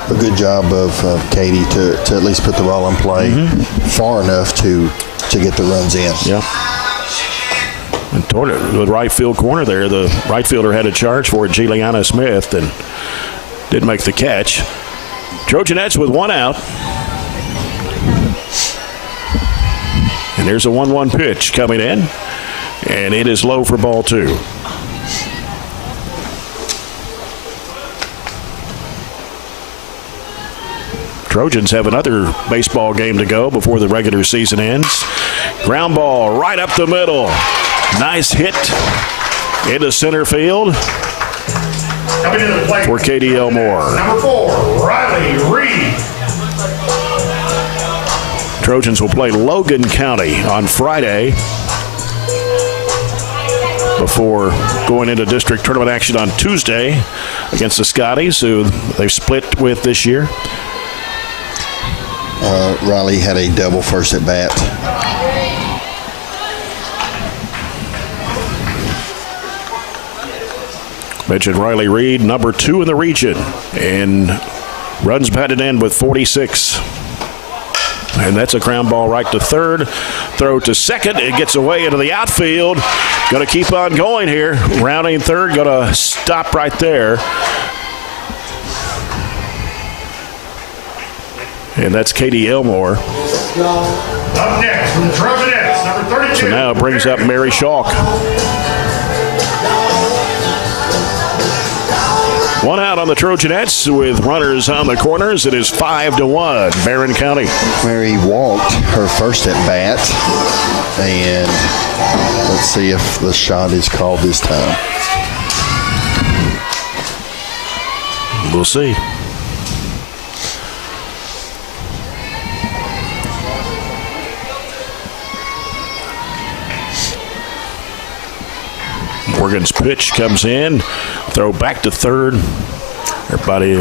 A good job of Katie to at least put the ball in play far enough to get the runs in. Yeah. And toward it, the right field corner there, the right fielder had a charge for it, Juliana Smith, and did make the catch. Trojanettes with 1 out. And there's a 1-1 pitch coming in, and it is low for ball 2. Trojans have another baseball game to go before the regular season ends. Ground ball right up the middle. Nice hit into center field for Katie Elmore. Number 4, Riley Reed. Trojans will play Logan County on Friday before going into district tournament action on Tuesday against the Scotties, who they've split with this year. Riley had a double first at bat. Mentioned Riley Reed, number 2 in the region, and runs batted in with 46. And that's a ground ball right to third. Throw to second. It gets away into the outfield. Going to keep on going here. Rounding third. Going to stop right there. And that's Katie Elmore. Up next from the Trojanettes, number 32. So now it brings up Mary Schalk. One out on the Trojanettes with runners on the corners. It is 5-1, Barren County. Mary walked her first at bat, and let's see if the shot is called this time. We'll see. Morgan's pitch comes in. Throw back to third. Everybody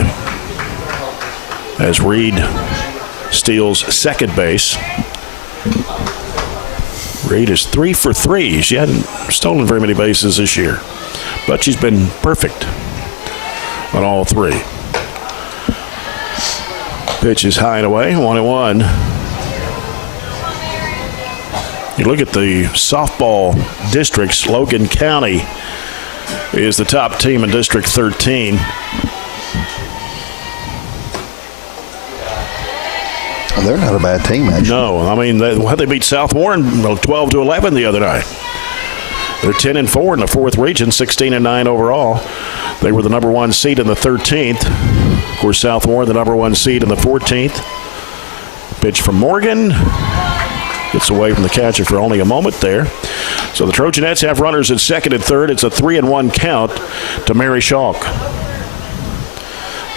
as Reed steals second base. Reed is 3 for 3. She hadn't stolen very many bases this year, but she's been perfect on all three. Pitch is high and away, 1-1. You look at the softball districts, Logan County is the top team in District 13. They're not a bad team, actually. No, I mean, they beat South Warren 12-11 the other night. They're 10-4 in the fourth region, 16-9 overall. They were the number one seed in the 13th. Of course, South Warren, the number one seed in the 14th. Pitch from Morgan. Gets away from the catcher for only a moment there. So the Trojanettes have runners at second and third. It's a 3-1 count to Mary Schalk.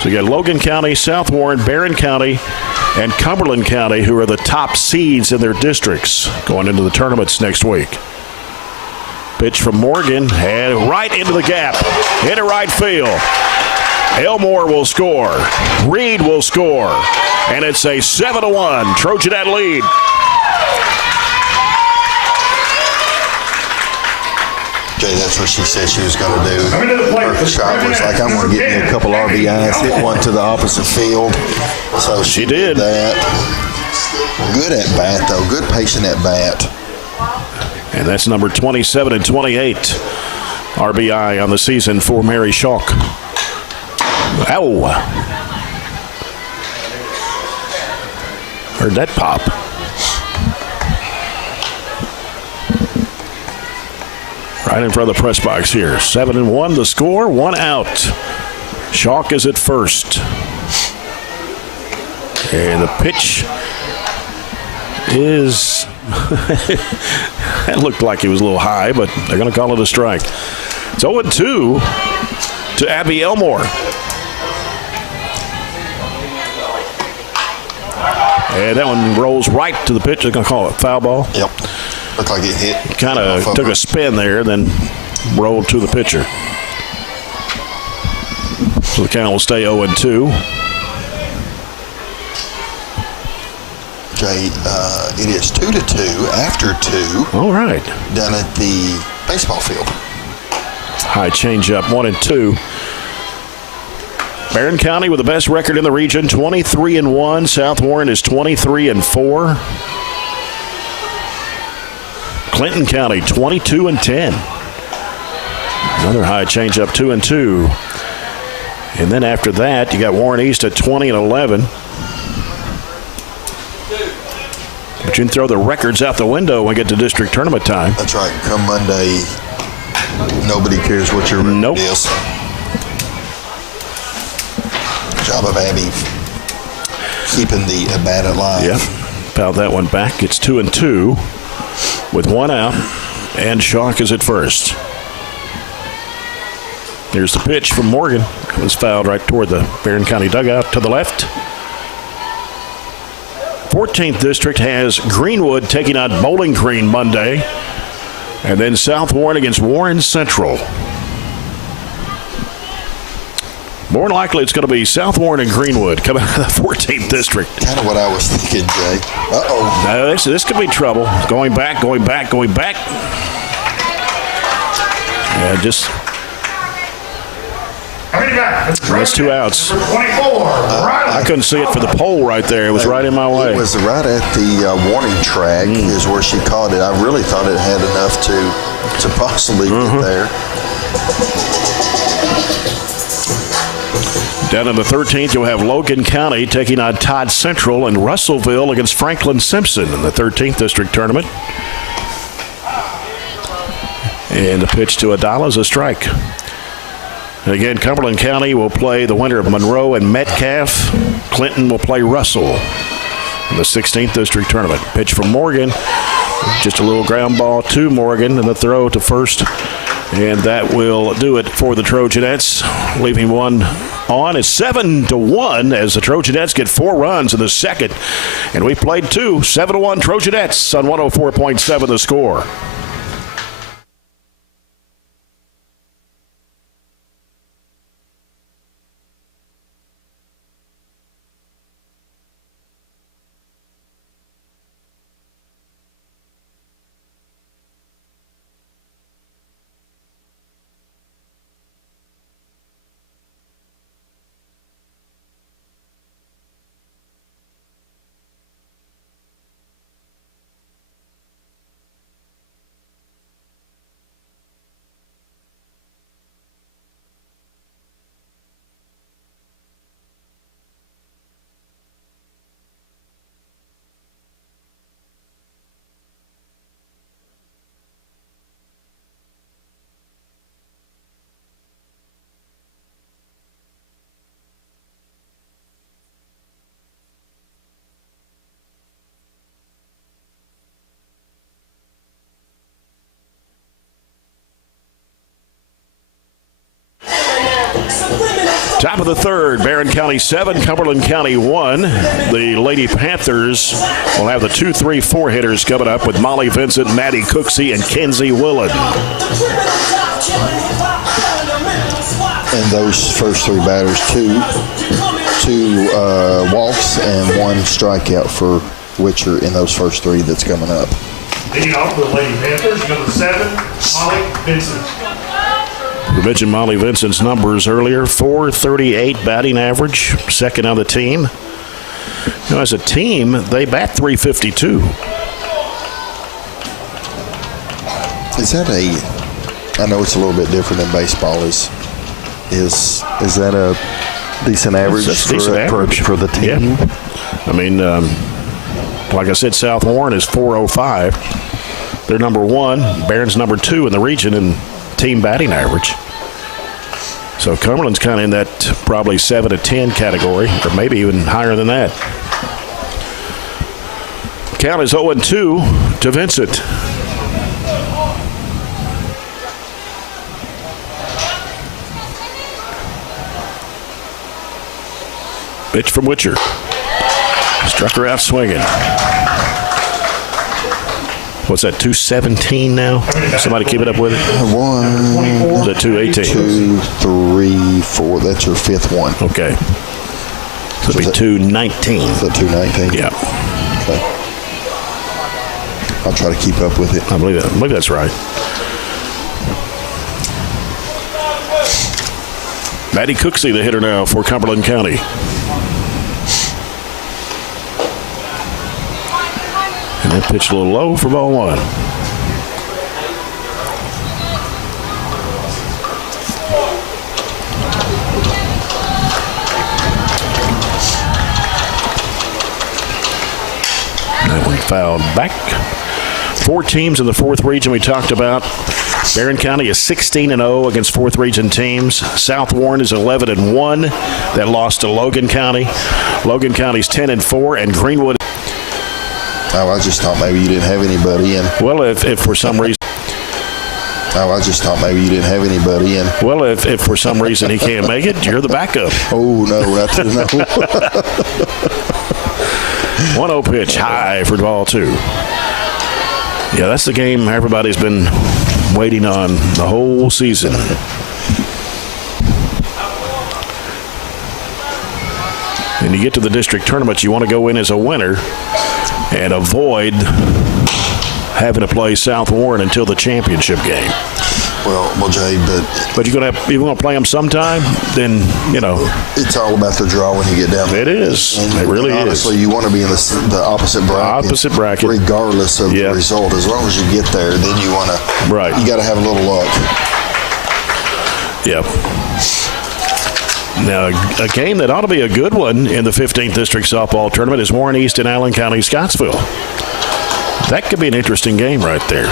So you got Logan County, South Warren, Barren County, and Cumberland County, who are the top seeds in their districts going into the tournaments next week. Pitch from Morgan, and right into the gap, into right field. Elmore will score. Reed will score. And it's a 7-1 Trojanette lead. Jay, that's what she said she was going to do. Her shot was like, I'm going to get me a couple RBIs, hit one to the opposite field. So she did that. Good at bat, though. Good patient at bat. And that's number 27 and 28 RBI on the season for Mary Schalk. Ow. Heard that pop. Right in front of the press box here. 7-1 the score, 1 out. Schalk is at first. And the pitch is... that looked like it was a little high, but they're going to call it a strike. It's 0-2 to Abby Elmore. And that one rolls right to the pitch. They're going to call it foul ball. Yep. Looked like it hit. Kind of took a spin there, then rolled to the pitcher. So the count will stay 0-2. Jay, it is 2-2 after 2. All right. Down at the baseball field. High changeup, 1-2. Barren County with the best record in the region, 23-1. South Warren is 23-4. Clinton County 22-10. Another high changeup, 2-2. And then after that, you got Warren East at 20-11. But you can throw the records out the window when we get to district tournament time. That's right. Come Monday, nobody cares what your record is. Job of Abby keeping the bat alive. Yep. Fouled that one back. It's 2-2 with 1 out, and Schalk is at first. Here's the pitch from Morgan. It was fouled right toward the Barren County dugout to the left. 14th District has Greenwood taking on Bowling Green Monday, and then South Warren against Warren Central. More than likely, it's going to be South Warren and Greenwood coming out of the 14th District. Kind of what I was thinking, Jay. Uh-oh. Now, this could be trouble. Going back. And just... Coming back That's 2 outs. Number 24, Riley. I couldn't see it for the pole right there. It was right in my way. It was right at the warning track is where she caught it. I really thought it had enough to possibly get there. Down in the 13th, you'll have Logan County taking on Todd Central and Russellville against Franklin Simpson in the 13th District Tournament. And the pitch to Adala is a strike. And again, Cumberland County will play the winner of Monroe and Metcalf. Clinton will play Russell in the 16th District Tournament. Pitch from Morgan. Just a little ground ball to Morgan and the throw to first. And that will do it for the Trojanettes, leaving one on. It's 7-1 as the Trojanettes get 4 runs in the second. And we played 2, 7-1 Trojanettes on 104.7 The Score. Top of the third, Barren County 7, Cumberland County 1. The Lady Panthers will have the 2-3-4 hitters coming up with Molly Vincent, Maddie Cooksey, and Kenzie Willen. And those first 3 batters, two walks and 1 strikeout for Witcher in those first 3 that's coming up. Leading off for the Lady Panthers, number 7, Molly Vincent. We mentioned Molly Vincent's numbers earlier. .438 batting average, second on the team. You know, as a team, they bat .352. Is that I know it's a little bit different than baseball. Is that a decent average, for the team? Yeah. I mean, like I said, South Warren is .405. They're number 1. Barron's number 2 in the region in team batting average. So Cumberland's kind of in that probably 7 to 10 category, or maybe even higher than that. Count is 0-2 to Vincent. Pitch from Witcher. Struck her out swinging. What's that, 217 now? Somebody keep it up with it? 1. Is that 218? 2, 3, 4. That's your 5th one. Okay. So it'll be 219. Is that 219? Yeah. Okay. I'll try to keep up with it. I believe that's right. Maddie Cooksey, the hitter now for Cumberland County. And that pitch a little low for ball 1. That one fouled back. 4 teams in the 4th region we talked about. Barren County is 16-0 against 4th region teams. South Warren is 11-1. That lost to Logan County. Logan County's 10-4, and Greenwood. Oh, I just thought maybe you didn't have anybody in. Well, if for some reason. Oh, I just thought maybe you didn't have anybody in. Well, if for some reason he can't make it, you're the backup. Oh, no, no. 1-0 pitch high for ball 2. Yeah, that's the game everybody's been waiting on the whole season. And you get to the district tournament, you want to go in as a winner and avoid having to play South Warren until the championship game. Well, Jay, But you're gonna play them sometime. Then it's all about the draw when you get down there. It is. It really honestly, is. you want to be in the opposite bracket. Regardless of the result. As long as you get there, then you want to. Right. You got to have a little luck. Yep. Now, a game that ought to be a good one in the 15th District Softball Tournament is Warren East and Allen County, Scottsville. That could be an interesting game right there.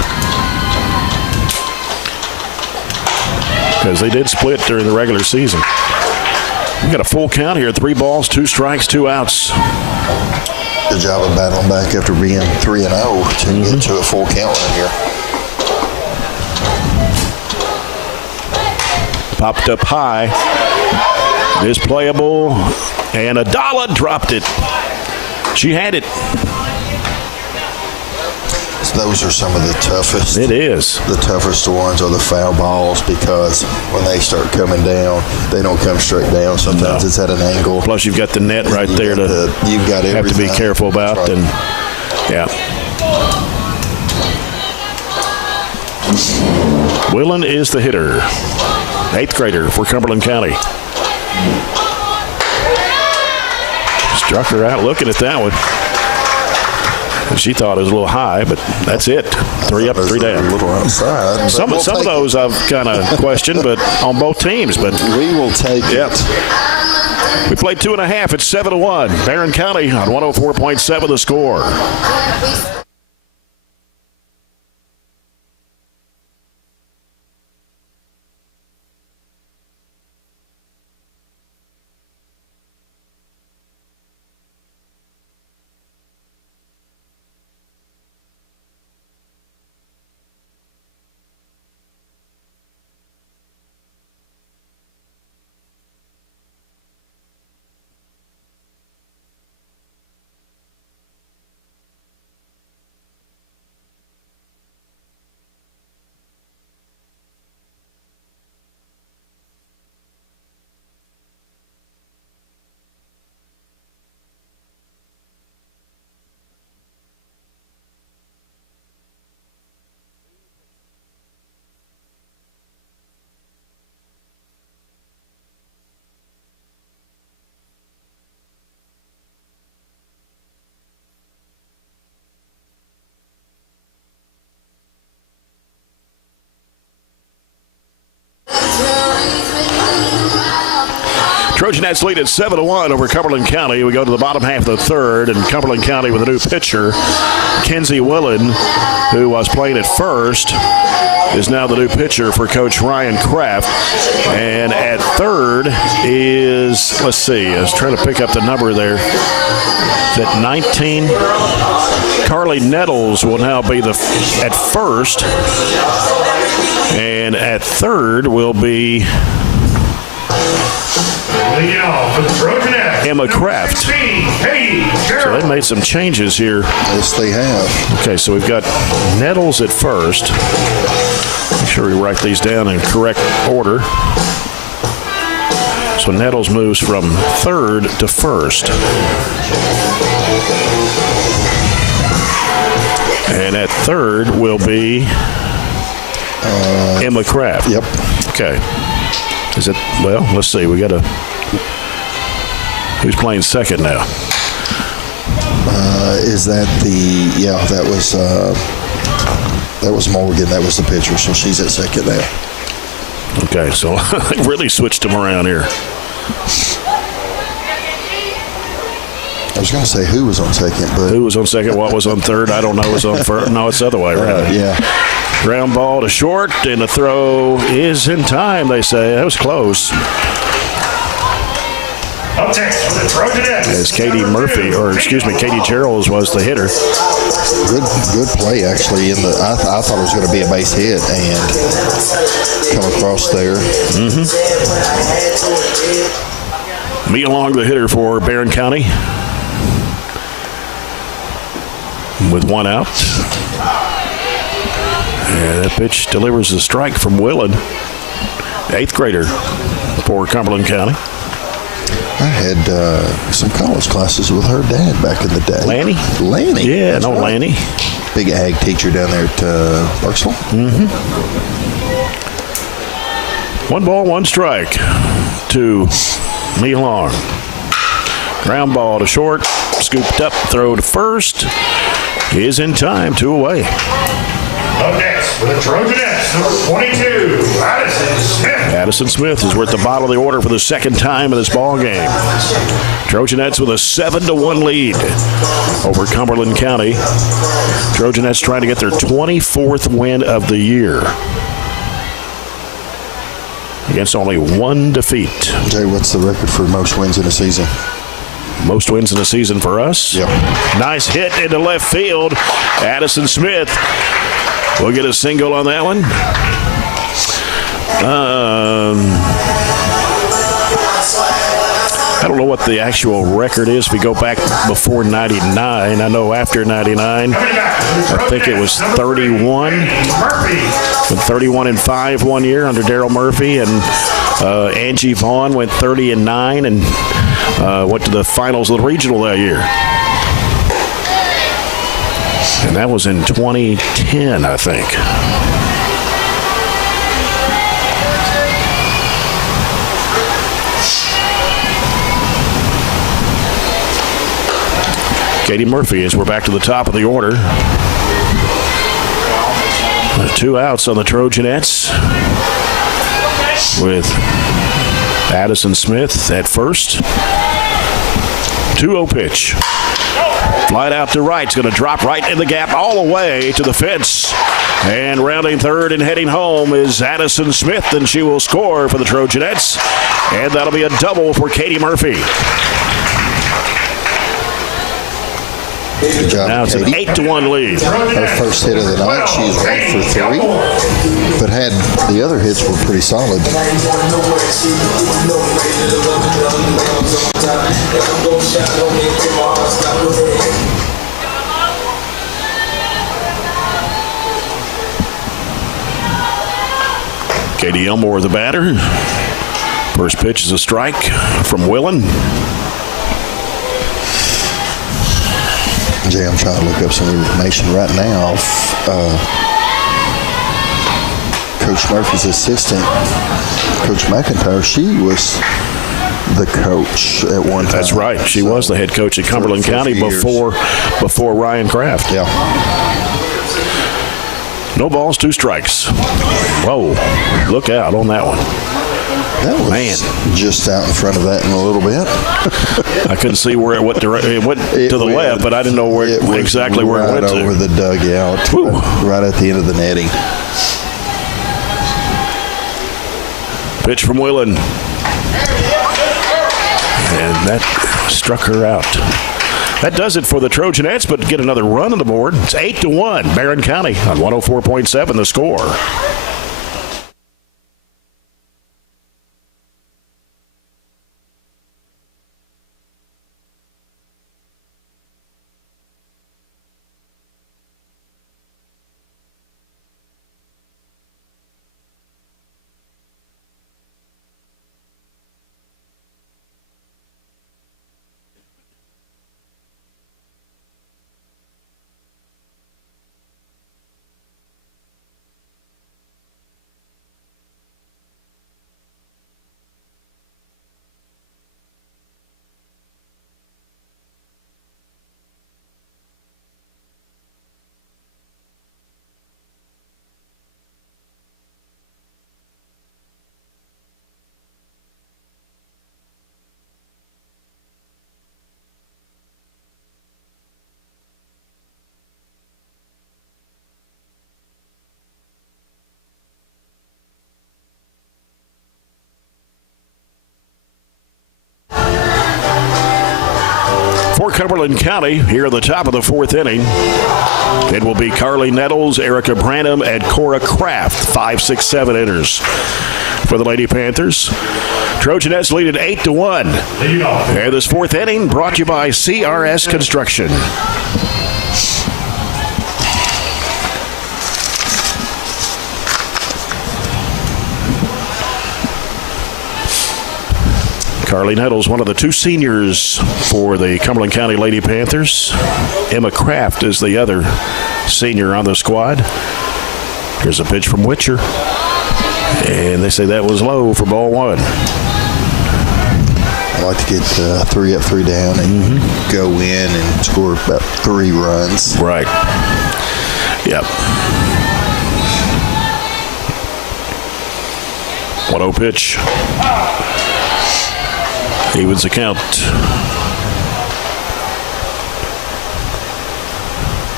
Because they did split during the regular season. We got a full count here. 3 balls, 2 strikes, 2 outs. Good job of battling back after being 3-0 to get to a full count right here. Popped up high. It is playable. And Adala dropped it. She had it. So those are some of the toughest. It is. The toughest ones are the foul balls because when they start coming down, they don't come straight down. Sometimes it's at an angle. Plus, you've got the net right there you've got have to be careful about. Right. And yeah. Willen is the hitter. 8th grader for Cumberland County. Struck her out looking at that one. She thought it was a little high, but that's it. 3 up, 3 down. A little outside. Some of those I've kind of questioned, but on both teams. But we will take it. We played 2.5. It's 7-1. Barren County on 104.7 the score. Trojanettes lead at 7-1 over Cumberland County. We go to the bottom half of the third, and Cumberland County with a new pitcher, Kenzie Willen, who was playing at first, is now the new pitcher for Coach Ryan Kraft. And at third is, let's see, I was trying to pick up the number there. Is at 19? Carly Nettles will now be at first. And at third will be for the Trojanettes, Emma Kraft. 16, So they made some changes here. Yes, they have. Okay, so we've got Nettles at first. Make sure we write these down in correct order. So Nettles moves from third to first. And at third will be Emma Kraft. Yep. Okay. Is it, well, let's see. We got a, who's playing second now? Is that that was Morgan. That was the pitcher. So she's at second now. Okay, so they really switched them around here. I was going to say who was on second, but who was on second? What was on third? I don't know. Was on first? No, it's the other way around. Yeah. Ground ball to short, and the throw is in time. They say that was close. Up next for the Trojanettes. As Katie Murphy, or excuse me, Katie Gerald was the hitter. Good play actually. I thought it was going to be a base hit and come across there. Me along the hitter for Barren County with one out. And that pitch delivers a strike from Willen, 8th grader for Cumberland County. I had some college classes with her dad back in the day. Lanny? Yeah, no, right. Lanny. Big ag teacher down there at Burksville. 1 ball, 1 strike to Lee Long. Ground ball to short, scooped up, throw to first. Is in time, 2 away. Up next for the Trojanettes, number 22, Addison Smith. Addison Smith is worth the bottom of the order for the second time in this ball game. Trojanettes with a 7-1 lead over Cumberland County. Trojanettes trying to get their 24th win of the year against only 1 defeat. Jay, what's the record for most wins in a season? Most wins in a season for us. Yep. Nice hit into left field. Addison Smith will get a single on that one. I don't know what the actual record is if we go back before 99. I know after 99, I think it was 31. 31-5 one year under Darryl Murphy, and Angie Vaughn went 30-9 and went to the finals of the regional that year. And that was in 2010, I think. Katie Murphy, as we're back to the top of the order. 2 outs on the Trojanettes with Addison Smith at first. 2-0 pitch. Flight out to right. It's going to drop right in the gap all the way to the fence. And rounding third and heading home is Addison Smith, and she will score for the Trojanettes. And that'll be a double for Katie Murphy. Good job, Now it's Katie. an 8-1 lead. Her first hit of the night, she's 1 for 3, but had the other hits were pretty solid. Katie Elmore, the batter. First pitch is a strike from Willen. Jay, I'm trying to look up some information right now. Coach Murphy's assistant, Coach McIntyre, she was the coach at one time. That's right. She was the head coach at Cumberland County before Ryan Kraft. Yeah. No balls, 2 strikes. Whoa. Look out on that one. That was Man. just out in front of that in a little bit. I couldn't see where it went. It went to the left, but I didn't know where exactly where it went to. Right over the dugout, right at the end of the netting. Pitch from Willen. And that struck her out. That does it for the Trojanettes, but get another run on the board. It's 8-1, Barren County on 104.7 the score. For Cumberland County, here at the top of the 4th inning, it will be Carly Nettles, Erica Branham, and Cora Kraft, 5, 6, 7 hitters for the Lady Panthers. Trojanettes lead at 8-1. And this 4th inning brought to you by CRS Construction. Carly Nettles, one of the 2 seniors for the Cumberland County Lady Panthers. Emma Kraft is the other senior on the squad. Here's a pitch from Witcher. And they say that was low for ball one. I like to get 3 up, 3 down, and go in and score about 3 runs. Right. Yep. 1-0 pitch. Evens the count.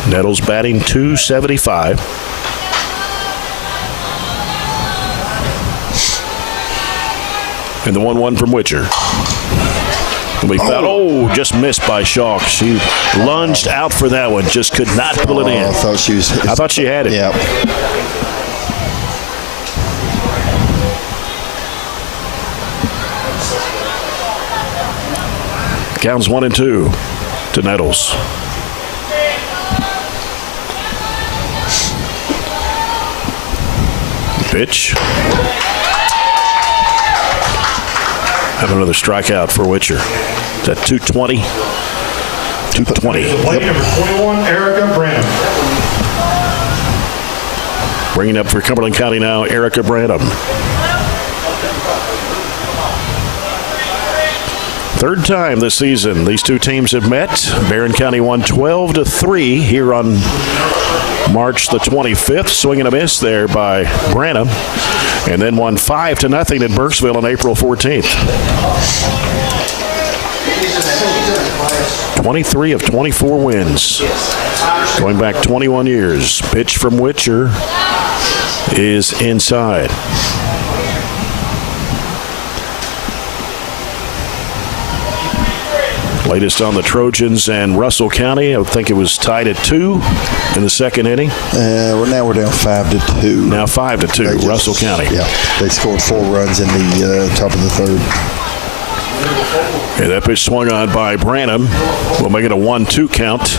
Nettles batting .275. And the 1-1 from Witcher. And we found, just missed by Schalk. She lunged out for that one, just could not pull it in. I thought she had it. Yeah. Counts 1-2 to Nettles. Pitch. Have another strikeout for Witcher. Is that 220? 220. The plate number 21, Erica Branham. Bringing up for Cumberland County now, Erica Branham. Third time this season these two teams have met. Barren County won 12-3 here on March the 25th. Swing and a miss there by Branham. And then won 5-0 in Burkesville on April 14th. 23 of 24 wins. Going back 21 years. Pitch from Witcher is inside. Latest on the Trojans and Russell County. I think it was tied at 2 in the second inning. Now we're down 5-2. Now 5-2, Russell County. Yeah, they scored 4 runs in the top of the third. And that pitch swung on by Branham. We'll make it a 1-2 count.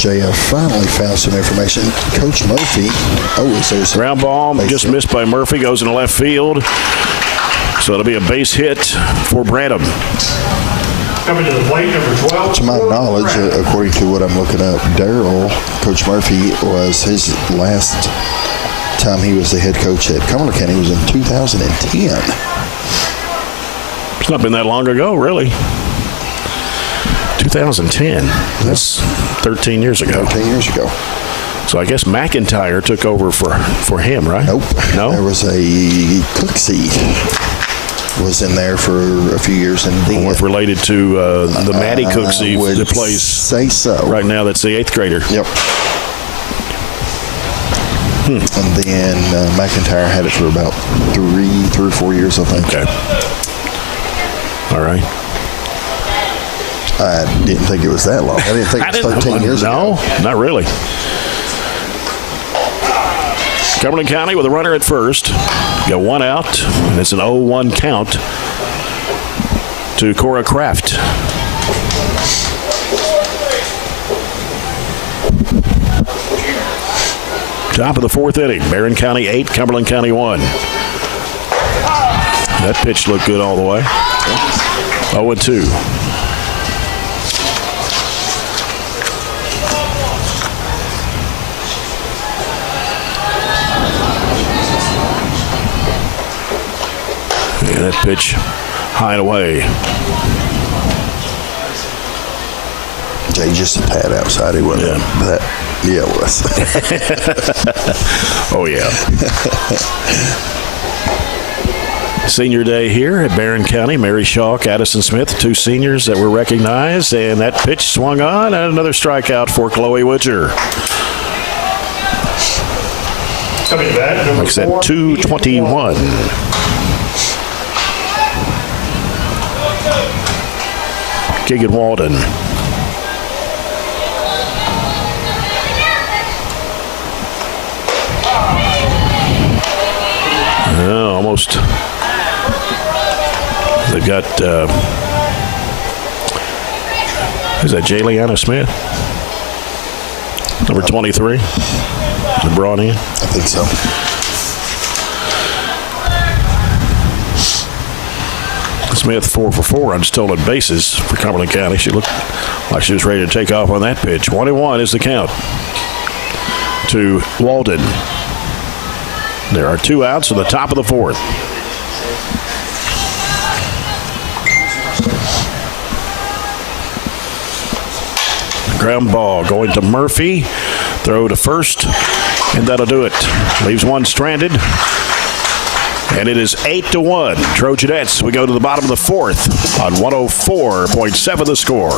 Jay, I finally found some information. Coach Murphy. Ground ball just missed by Murphy. Goes into left field. So it'll be a base hit for Branham. Coming to the plate, number 12. To my knowledge, according to what I'm looking up, Coach Murphy was his last time he was the head coach at Cumberland County was in 2010. It's not been that long ago, really. 2010. That's 13 years ago. 13 years ago. So I guess McIntyre took over for him, right? Nope. No? There was a Cooksey was in there for a few years. And then, if related to the Maddie Cooksey that plays say so. Right now, that's the 8th grader. Yep. And then McIntyre had it for about 3 or 4 years, I think. Okay. All right. I didn't think it was that long. I didn't think it was 13 years ago. No, not really. Cumberland County with a runner at first. Got 1 out, and it's an 0-1 count to Cora Kraft. Top of the 4th inning. Barren County 8, Cumberland County 1. That pitch looked good all the way. 0-2. And that pitch high and away. Jay, just a tad outside. He wasn't. Yeah. Yeah, it was. Oh, yeah. Senior day here at Barren County. Mary Schalk, Addison Smith, 2 seniors that were recognized. And that pitch swung on, and another strikeout for Chloe Witcher. Coming to bat, number 4, 221. Keegan Walden. Almost. They've got, is that Jayliana Smith? Number 23. Is it brought in? I think so. Smith 4 for 4 on stolen bases for Cumberland County. She looked like she was ready to take off on that pitch. 1-1 is the count to Walden. There are 2 outs in the top of the 4th. Ground ball going to Murphy. Throw to first, and that'll do it. Leaves one stranded. And it is 8-1. Trojanettes, we go to the bottom of the 4th on 104.7 the score.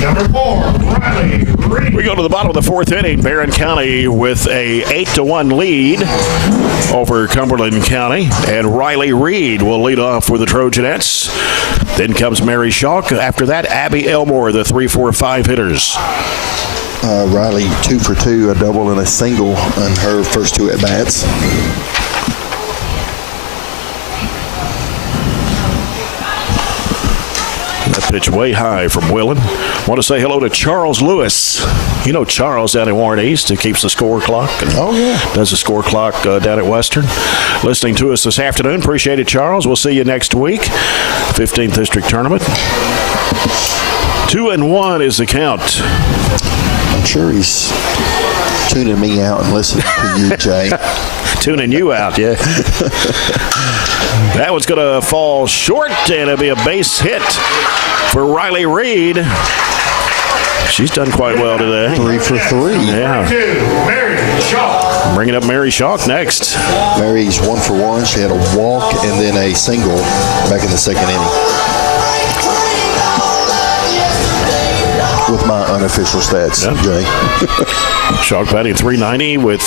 Number 4, Riley Reed. We go to the bottom of the 4th inning. Barren County with a 8-1 lead over Cumberland County. And Riley Reed will lead off for the Trojanettes. Then comes Mary Schalk. After that, Abby Elmore, the 3-4-5 hitters. Riley 2 for 2, a double and a single on her first 2 at-bats. That pitch way high from Willen. Want to say hello to Charles Lewis. You know Charles down in Warren East, who keeps the score clock. And does the score clock down at Western. Listening to us this afternoon. Appreciate it, Charles. We'll see you next week. 15th District Tournament. 2-1 is the count. I'm sure he's tuning me out and listening to you, Jay. Tuning you out, yeah. That one's going to fall short, and it'll be a base hit for Riley Reed. She's done quite well today. 3 for 3. Yeah. Mary Schalk. Bringing up Mary Schalk next. Mary's 1 for 1. She had a walk and then a single back in the 2nd inning. With my unofficial stats, Jay. Schalk batting .390 with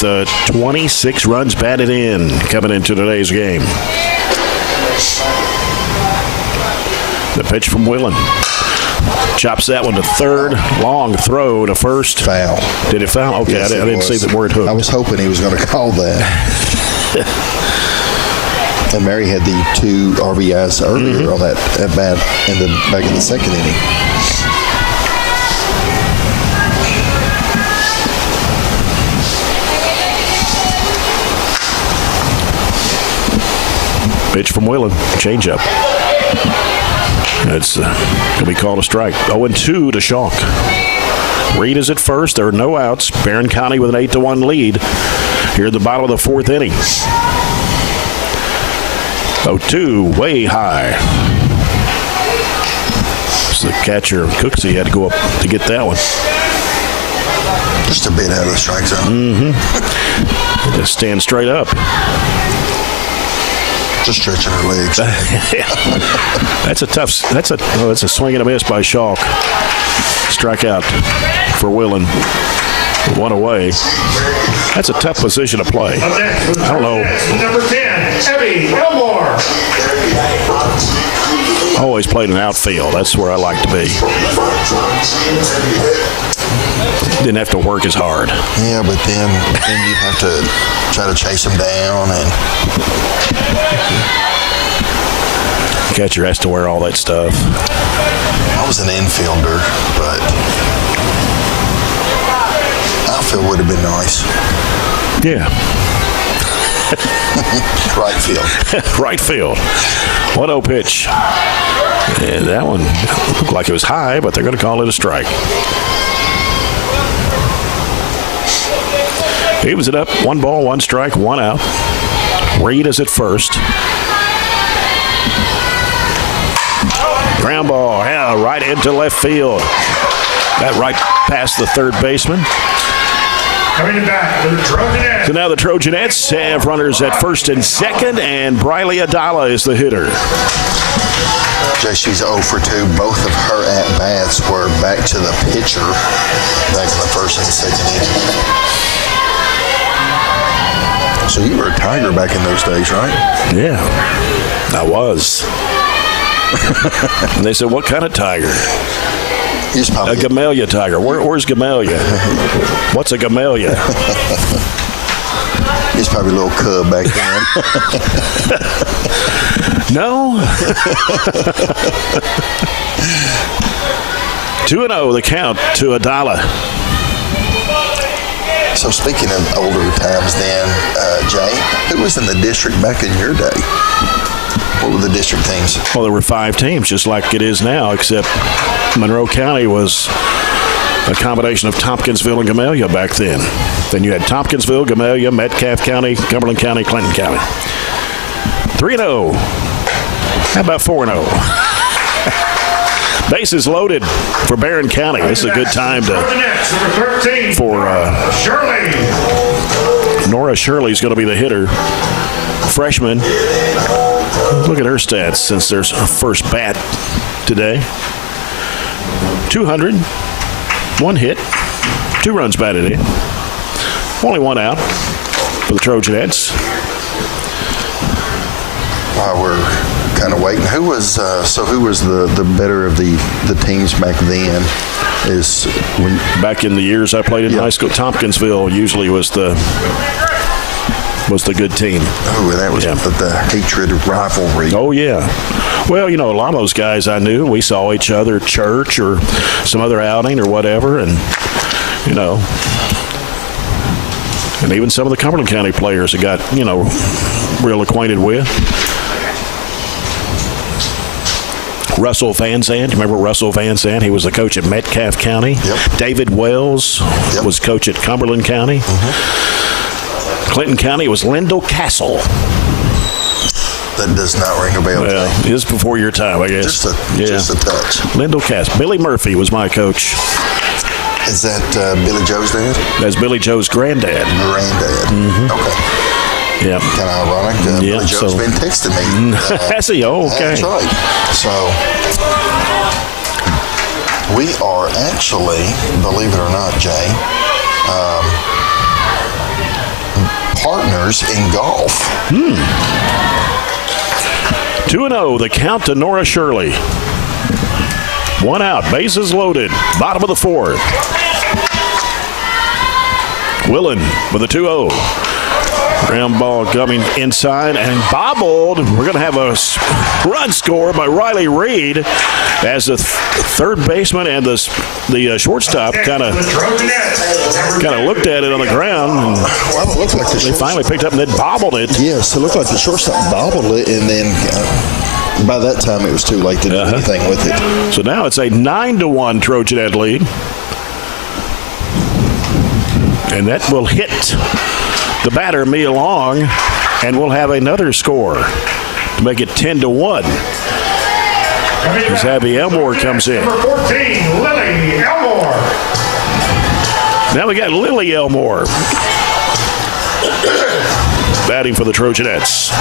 26 runs batted in coming into today's game. The pitch from Willen. Chops that one to third. Long throw to first. Foul. Did it foul? Okay, Yes, I didn't see the word hook. I was hoping he was going to call that. And Mary had the 2 RBIs earlier on that at bat back in the 2nd inning. Pitch from Willen. Changeup. It's going to be called a strike. 0-2 to Schalk. Reed is at first. There are no outs. Barren County with an 8-1 lead here at the bottom of the 4th inning. 0-2, way high. So the catcher, Cooksey, had to go up to get that one. Just a bit out of the strike zone. Just stand straight up. Just stretching her legs. That's a tough. That's a swing and a miss by Schalk. Strikeout for Willen. 1 away. That's a tough position to play. I don't know. Number 10, Abby Elmore. Always played in outfield. That's where I like to be. Didn't have to work as hard. Yeah, but then you have to try to chase him down and. Catcher has to wear all that stuff. I was an infielder, but outfield would have been nice. Yeah. Right field. Right field. 1-0 pitch. And that one looked like it was high, but they're going to call it a strike. Evens it up. 1 ball, 1 strike, 1 out. Reed is at first. Ground ball, right into left field. That right past the third baseman. Coming back to the Trojanettes. So now the Trojanettes have runners at first and second, and Briley Adala is the hitter. Jay, she's 0 for 2. Both of her at-bats were back to the pitcher back in the first and second inning. So you were a Tiger back in those days, right? Yeah, I was. And they said, what kind of tiger? He's A probably Gamelia tiger. Where's Gamelia? What's a Gamelia? He's probably a little cub back then. No. 2-0 the count to Adala. So speaking of older times then, Jay, who was in the district back in your day? What were the district teams? Well, there were 5 teams, just like it is now, except Monroe County was a combination of Tompkinsville and Gamelia back then. Then you had Tompkinsville, Gamelia, Metcalfe County, Cumberland County, Clinton County. 3-0. How about 4-0? Bases loaded for Barren County. This is a good time for Nora Shirley's going to be the hitter. Freshman. Look at her stats since there's a first bat today. 200, 1 hit, 2 runs batted in. Only 1 out for the Trojanettes. While we're kind of waiting, who was the better of the teams back then? Back in the years I played in high school, Tompkinsville usually was the good team. Oh, that was the hatred rivalry. Oh, yeah. Well, a lot of those guys I knew, we saw each other at church or some other outing or whatever, and, and even some of the Cumberland County players I got, real acquainted with. Russell Van Zandt. Remember Russell Van Zandt? He was the coach at Metcalfe County. Yep. David Wells was coach at Cumberland County. Mm-hmm. Clinton County was Lindell Castle. That does not ring a bell. Well, it is before your time, I guess. Just a touch. Lindell Castle. Billy Murphy was my coach. Is that Billy Joe's dad? That's Billy Joe's granddad. Mm-hmm. Okay. Yeah. Kind of ironic. Billy Joe's been texting me. Has he? Oh, okay. That's right. So we are actually, believe it or not, Jay, partners in golf. 2-0, the count to Nora Shirley. 1 out, bases loaded, bottom of the 4th. Willen with a 2-0. Ground ball coming inside and bobbled. We're going to have a run score by Riley Reed as the third baseman and the shortstop kind of looked at it on the ground. And Well, it looked like they finally picked up and then bobbled it. Yes, it looked like the shortstop bobbled it, and then by that time it was too late to do anything with it. So now it's a 9-1 Trojanet lead. And that will hit the batter, Mia Long, and we'll have another score to make it 10-1. As Abby Elmore comes in. Number 14, Lily Elmore. Now we got Lily Elmore batting for the Trojanettes.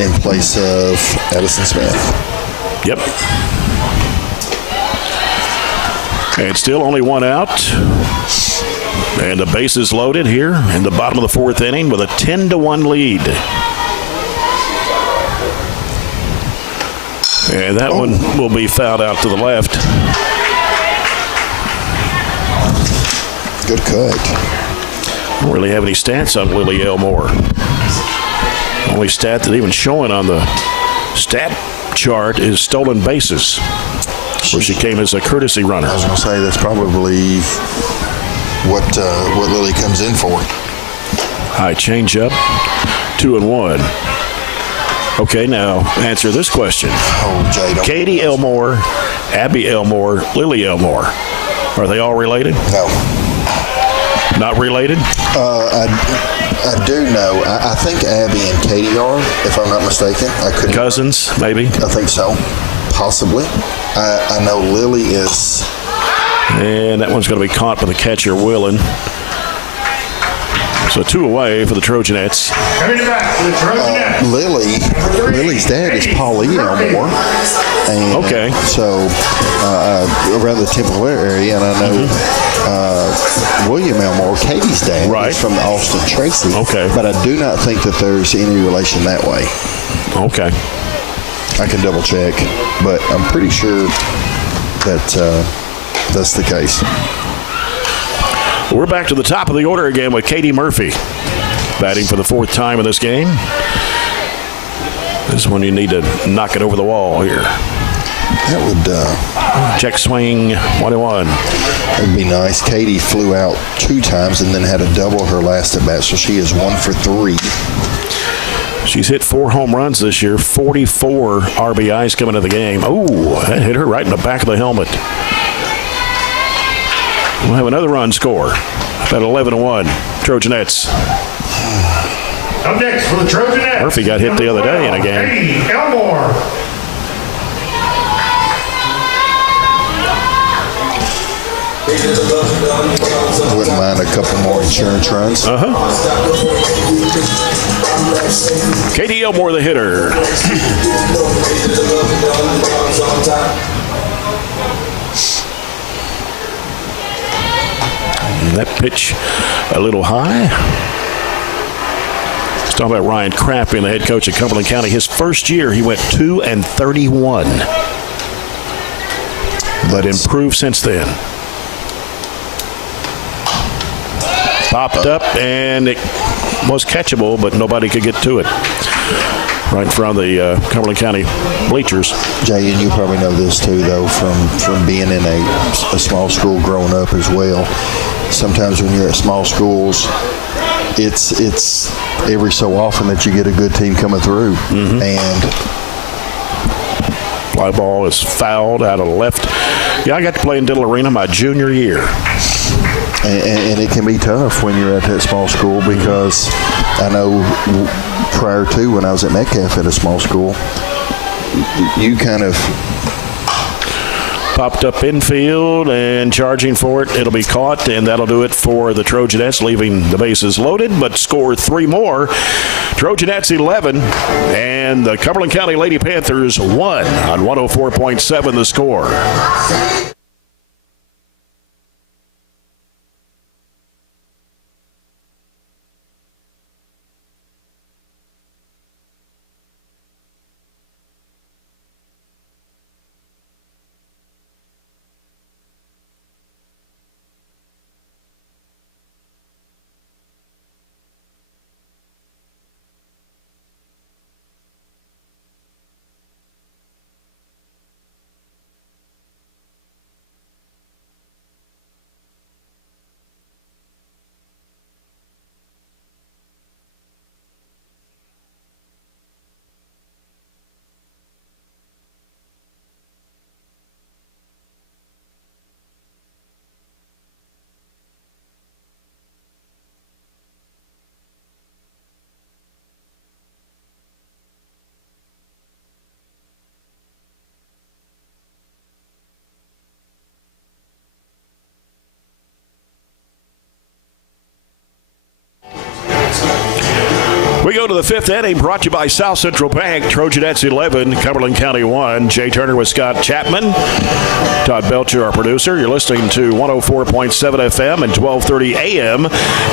In place of Addison Smith. Yep. And still only 1 out. And the bases loaded here in the bottom of the 4th inning with a 10-1 lead. And that one will be fouled out to the left. Good cut. Don't really have any stats on Lily Elmore. Only stat that even showing on the stat chart is stolen bases, where she came as a courtesy runner. I was going to say that's probably what Lily comes in for. High changeup, 2-1. Okay, now answer this question. Oh, Jay, don't. Katie Elmore, Abby Elmore, Lily Elmore. Are they all related? No. Not related? I do know. I think Abby and Katie are, if I'm not mistaken. Cousins, maybe? I think so. Possibly. I know Lily is. And that one's going to be caught by the catcher, Willen. So 2 away for the Trojanettes. Coming back to the Trojanettes. Lily's dad is Paulie Elmore. And okay. So around the Temple area, and I know William Elmore, Katie's dad, is from the Austin Tracy. Okay. But I do not think that there's any relation that way. Okay. I can double check, but I'm pretty sure that that's the case. We're back to the top of the order again with Katie Murphy batting for the 4th time in this game. This one you need to knock it over the wall here. That would check swing 1-1. That'd be nice. Katie flew out 2 times and then had a double her last at bat, so she is 1 for 3. She's hit 4 home runs this year, 44 RBIs coming into the game. Oh, that hit her right in the back of the helmet. We'll have another run score at 11-1. Trojanettes. Up next for the Trojanettes. Murphy got hit the other day in a game. Katie Elmore. Wouldn't mind a couple more insurance runs. Katie Elmore, the hitter. And that pitch a little high. Let's talk about Ryan Kraft being the head coach at Cumberland County. His first year, he went 2-31. But improved since then. Popped up, and it was catchable, but nobody could get to it. Right in front of the Cumberland County bleachers. Jay, and you probably know this too, though, from being in a small school growing up as well. Sometimes when you're at small schools, it's every so often that you get a good team coming through. Mm-hmm. And fly ball is fouled out of the left. Yeah, I got to play in Diddle Arena my junior year. And it can be tough when you're at that small school, because I know prior to when I was at Metcalf at a small school, you kind of popped up infield and charging for it. It'll be caught, and that'll do it for the Trojanettes, leaving the bases loaded, but score 3 more. Trojanettes 11, and the Cumberland County Lady Panthers 1 on 104.7 the score. We go to the 5th inning, brought to you by South Central Bank. Trojanettes 11, Cumberland County 1. Jay Turner with Scott Chapman. Todd Belcher, our producer. You're listening to 104.7 FM and 1230 AM.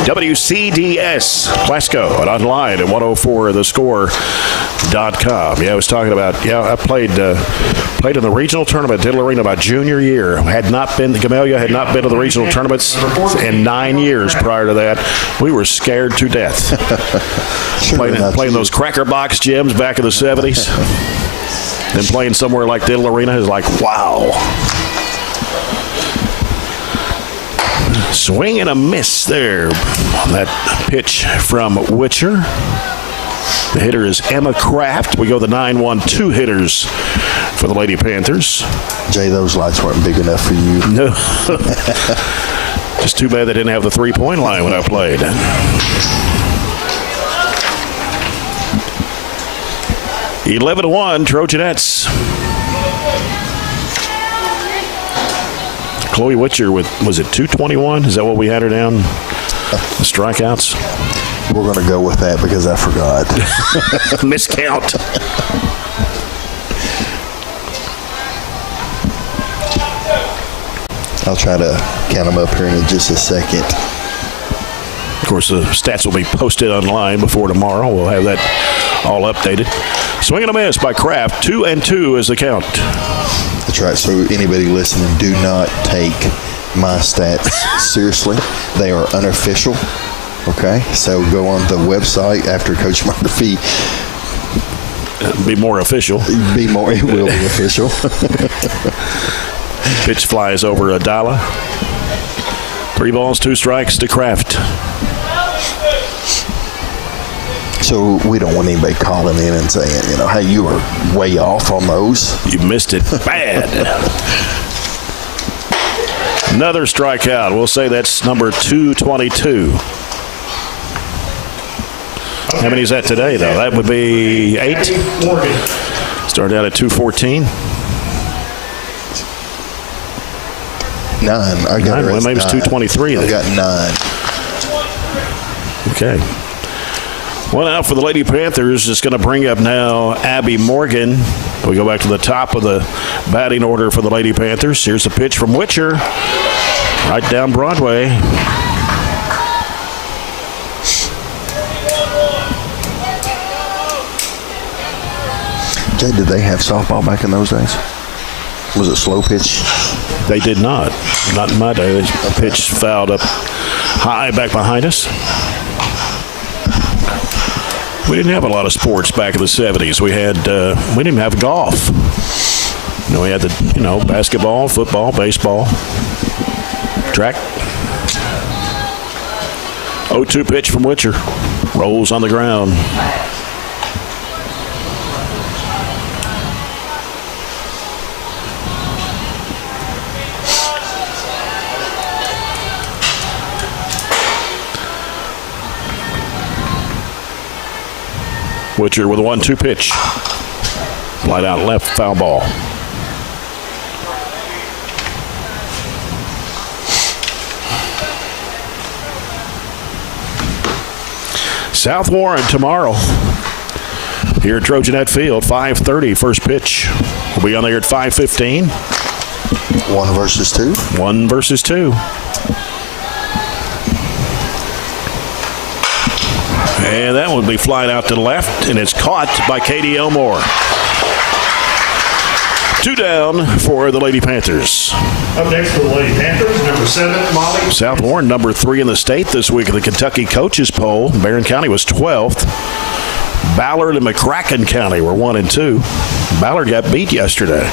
WCDS Glasgow and online at 104thescore.com. Yeah, I was talking about, I played in the regional tournament at Diddle Arena my junior year. Gamelia had not been to the regional tournaments in 9 years prior to that. We were scared to death. Playing those cracker box gyms back in the 70s. Then playing somewhere like Diddle Arena is like, wow. Swing and a miss there on that pitch from Witcher. The hitter is Emma Kraft. We go the 9-1-2 hitters for the Lady Panthers. Jay, those lights weren't big enough for you. No. Just too bad they didn't have the three-point line when I played. 11-1, Trojanettes. Chloe Witcher with, was it 221? Is that what we had her down? The strikeouts? We're going to go with that because I forgot. Miscount. I'll try to count them up here in just a second. Of course, the stats will be posted online before tomorrow. We'll have that all updated. Swing and a miss by Kraft. 2-2 is the count. That's right. So anybody listening, do not take my stats seriously. They are unofficial. Okay? So go on the website after Coach Murphy. Be more official. It will be official. Pitch flies over Adala. 3 balls, 2 strikes to Kraft. So we don't want anybody calling in and saying, hey, you were way off on those. You missed it bad. Another strikeout. We'll say that's number 222. How many is that today, though? That would be 8. Started out at 214. 9. I got 9. Well, maybe it's 223. I got 9. Okay. One out for the Lady Panthers. It's going to bring up now Abby Morgan. We go back to the top of the batting order for the Lady Panthers. Here's a pitch from Witcher. Right down Broadway. Jay, did they have softball back in those days? Was it slow pitch? They did not. Not in my day. The pitch fouled up high back behind us. We didn't have a lot of sports back in the 70s. We didn't even have golf. We had the, basketball, football, baseball, track. 0-2 pitch from Witcher. Rolls on the ground. Witcher with a 1-2 pitch. Light out left, foul ball. South Warren tomorrow here at Trojanette Field, 5:30, first pitch. We'll be on there at 5:15. 1 versus 2? 1 versus 2. And that would be flying out to the left, and it's caught by Katie Elmore. 2 down for the Lady Panthers. Up next for the Lady Panthers, number 7, Molly. South Warren, number 3 in the state this week in the Kentucky Coaches Poll. Barren County was 12th. Ballard and McCracken County were 1 and 2. Ballard got beat yesterday.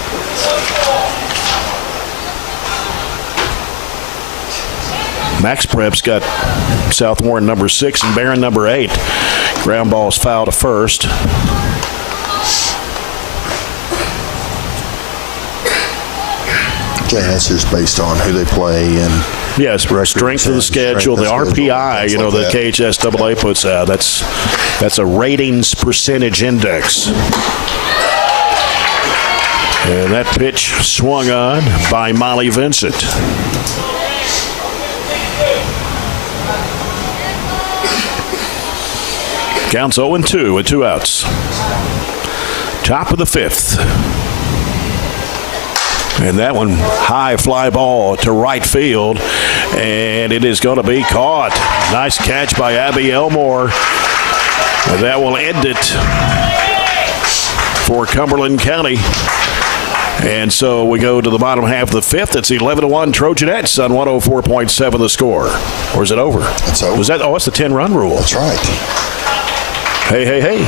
Max Prep's got South Warren number 6 and Barren number 8. Ground ball's foul to first. Okay, that's just based on who they play and yes, strength of the schedule, the RPI, the KHSAA puts out. That's a ratings percentage index. And that pitch swung on by Molly Vincent. Counts 0-2 with 2 outs. Top of the 5th. And that one, high fly ball to right field. And it is going to be caught. Nice catch by Abby Elmore. And that will end it for Cumberland County. And so we go to the bottom half of the 5th. It's 11-1 Trojanettes on 104.7 the score. Or is it over? It's over. It's the 10-run rule. That's right. Hey. Hey,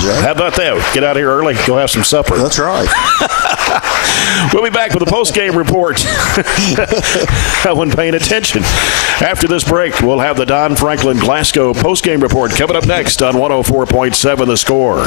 Jay. How about that? Get out here early, go have some supper. That's right. We'll be back with a post-game report. I wasn't paying attention. After this break, we'll have the Don Franklin Glasgow post-game report coming up next on 104.7 The Score.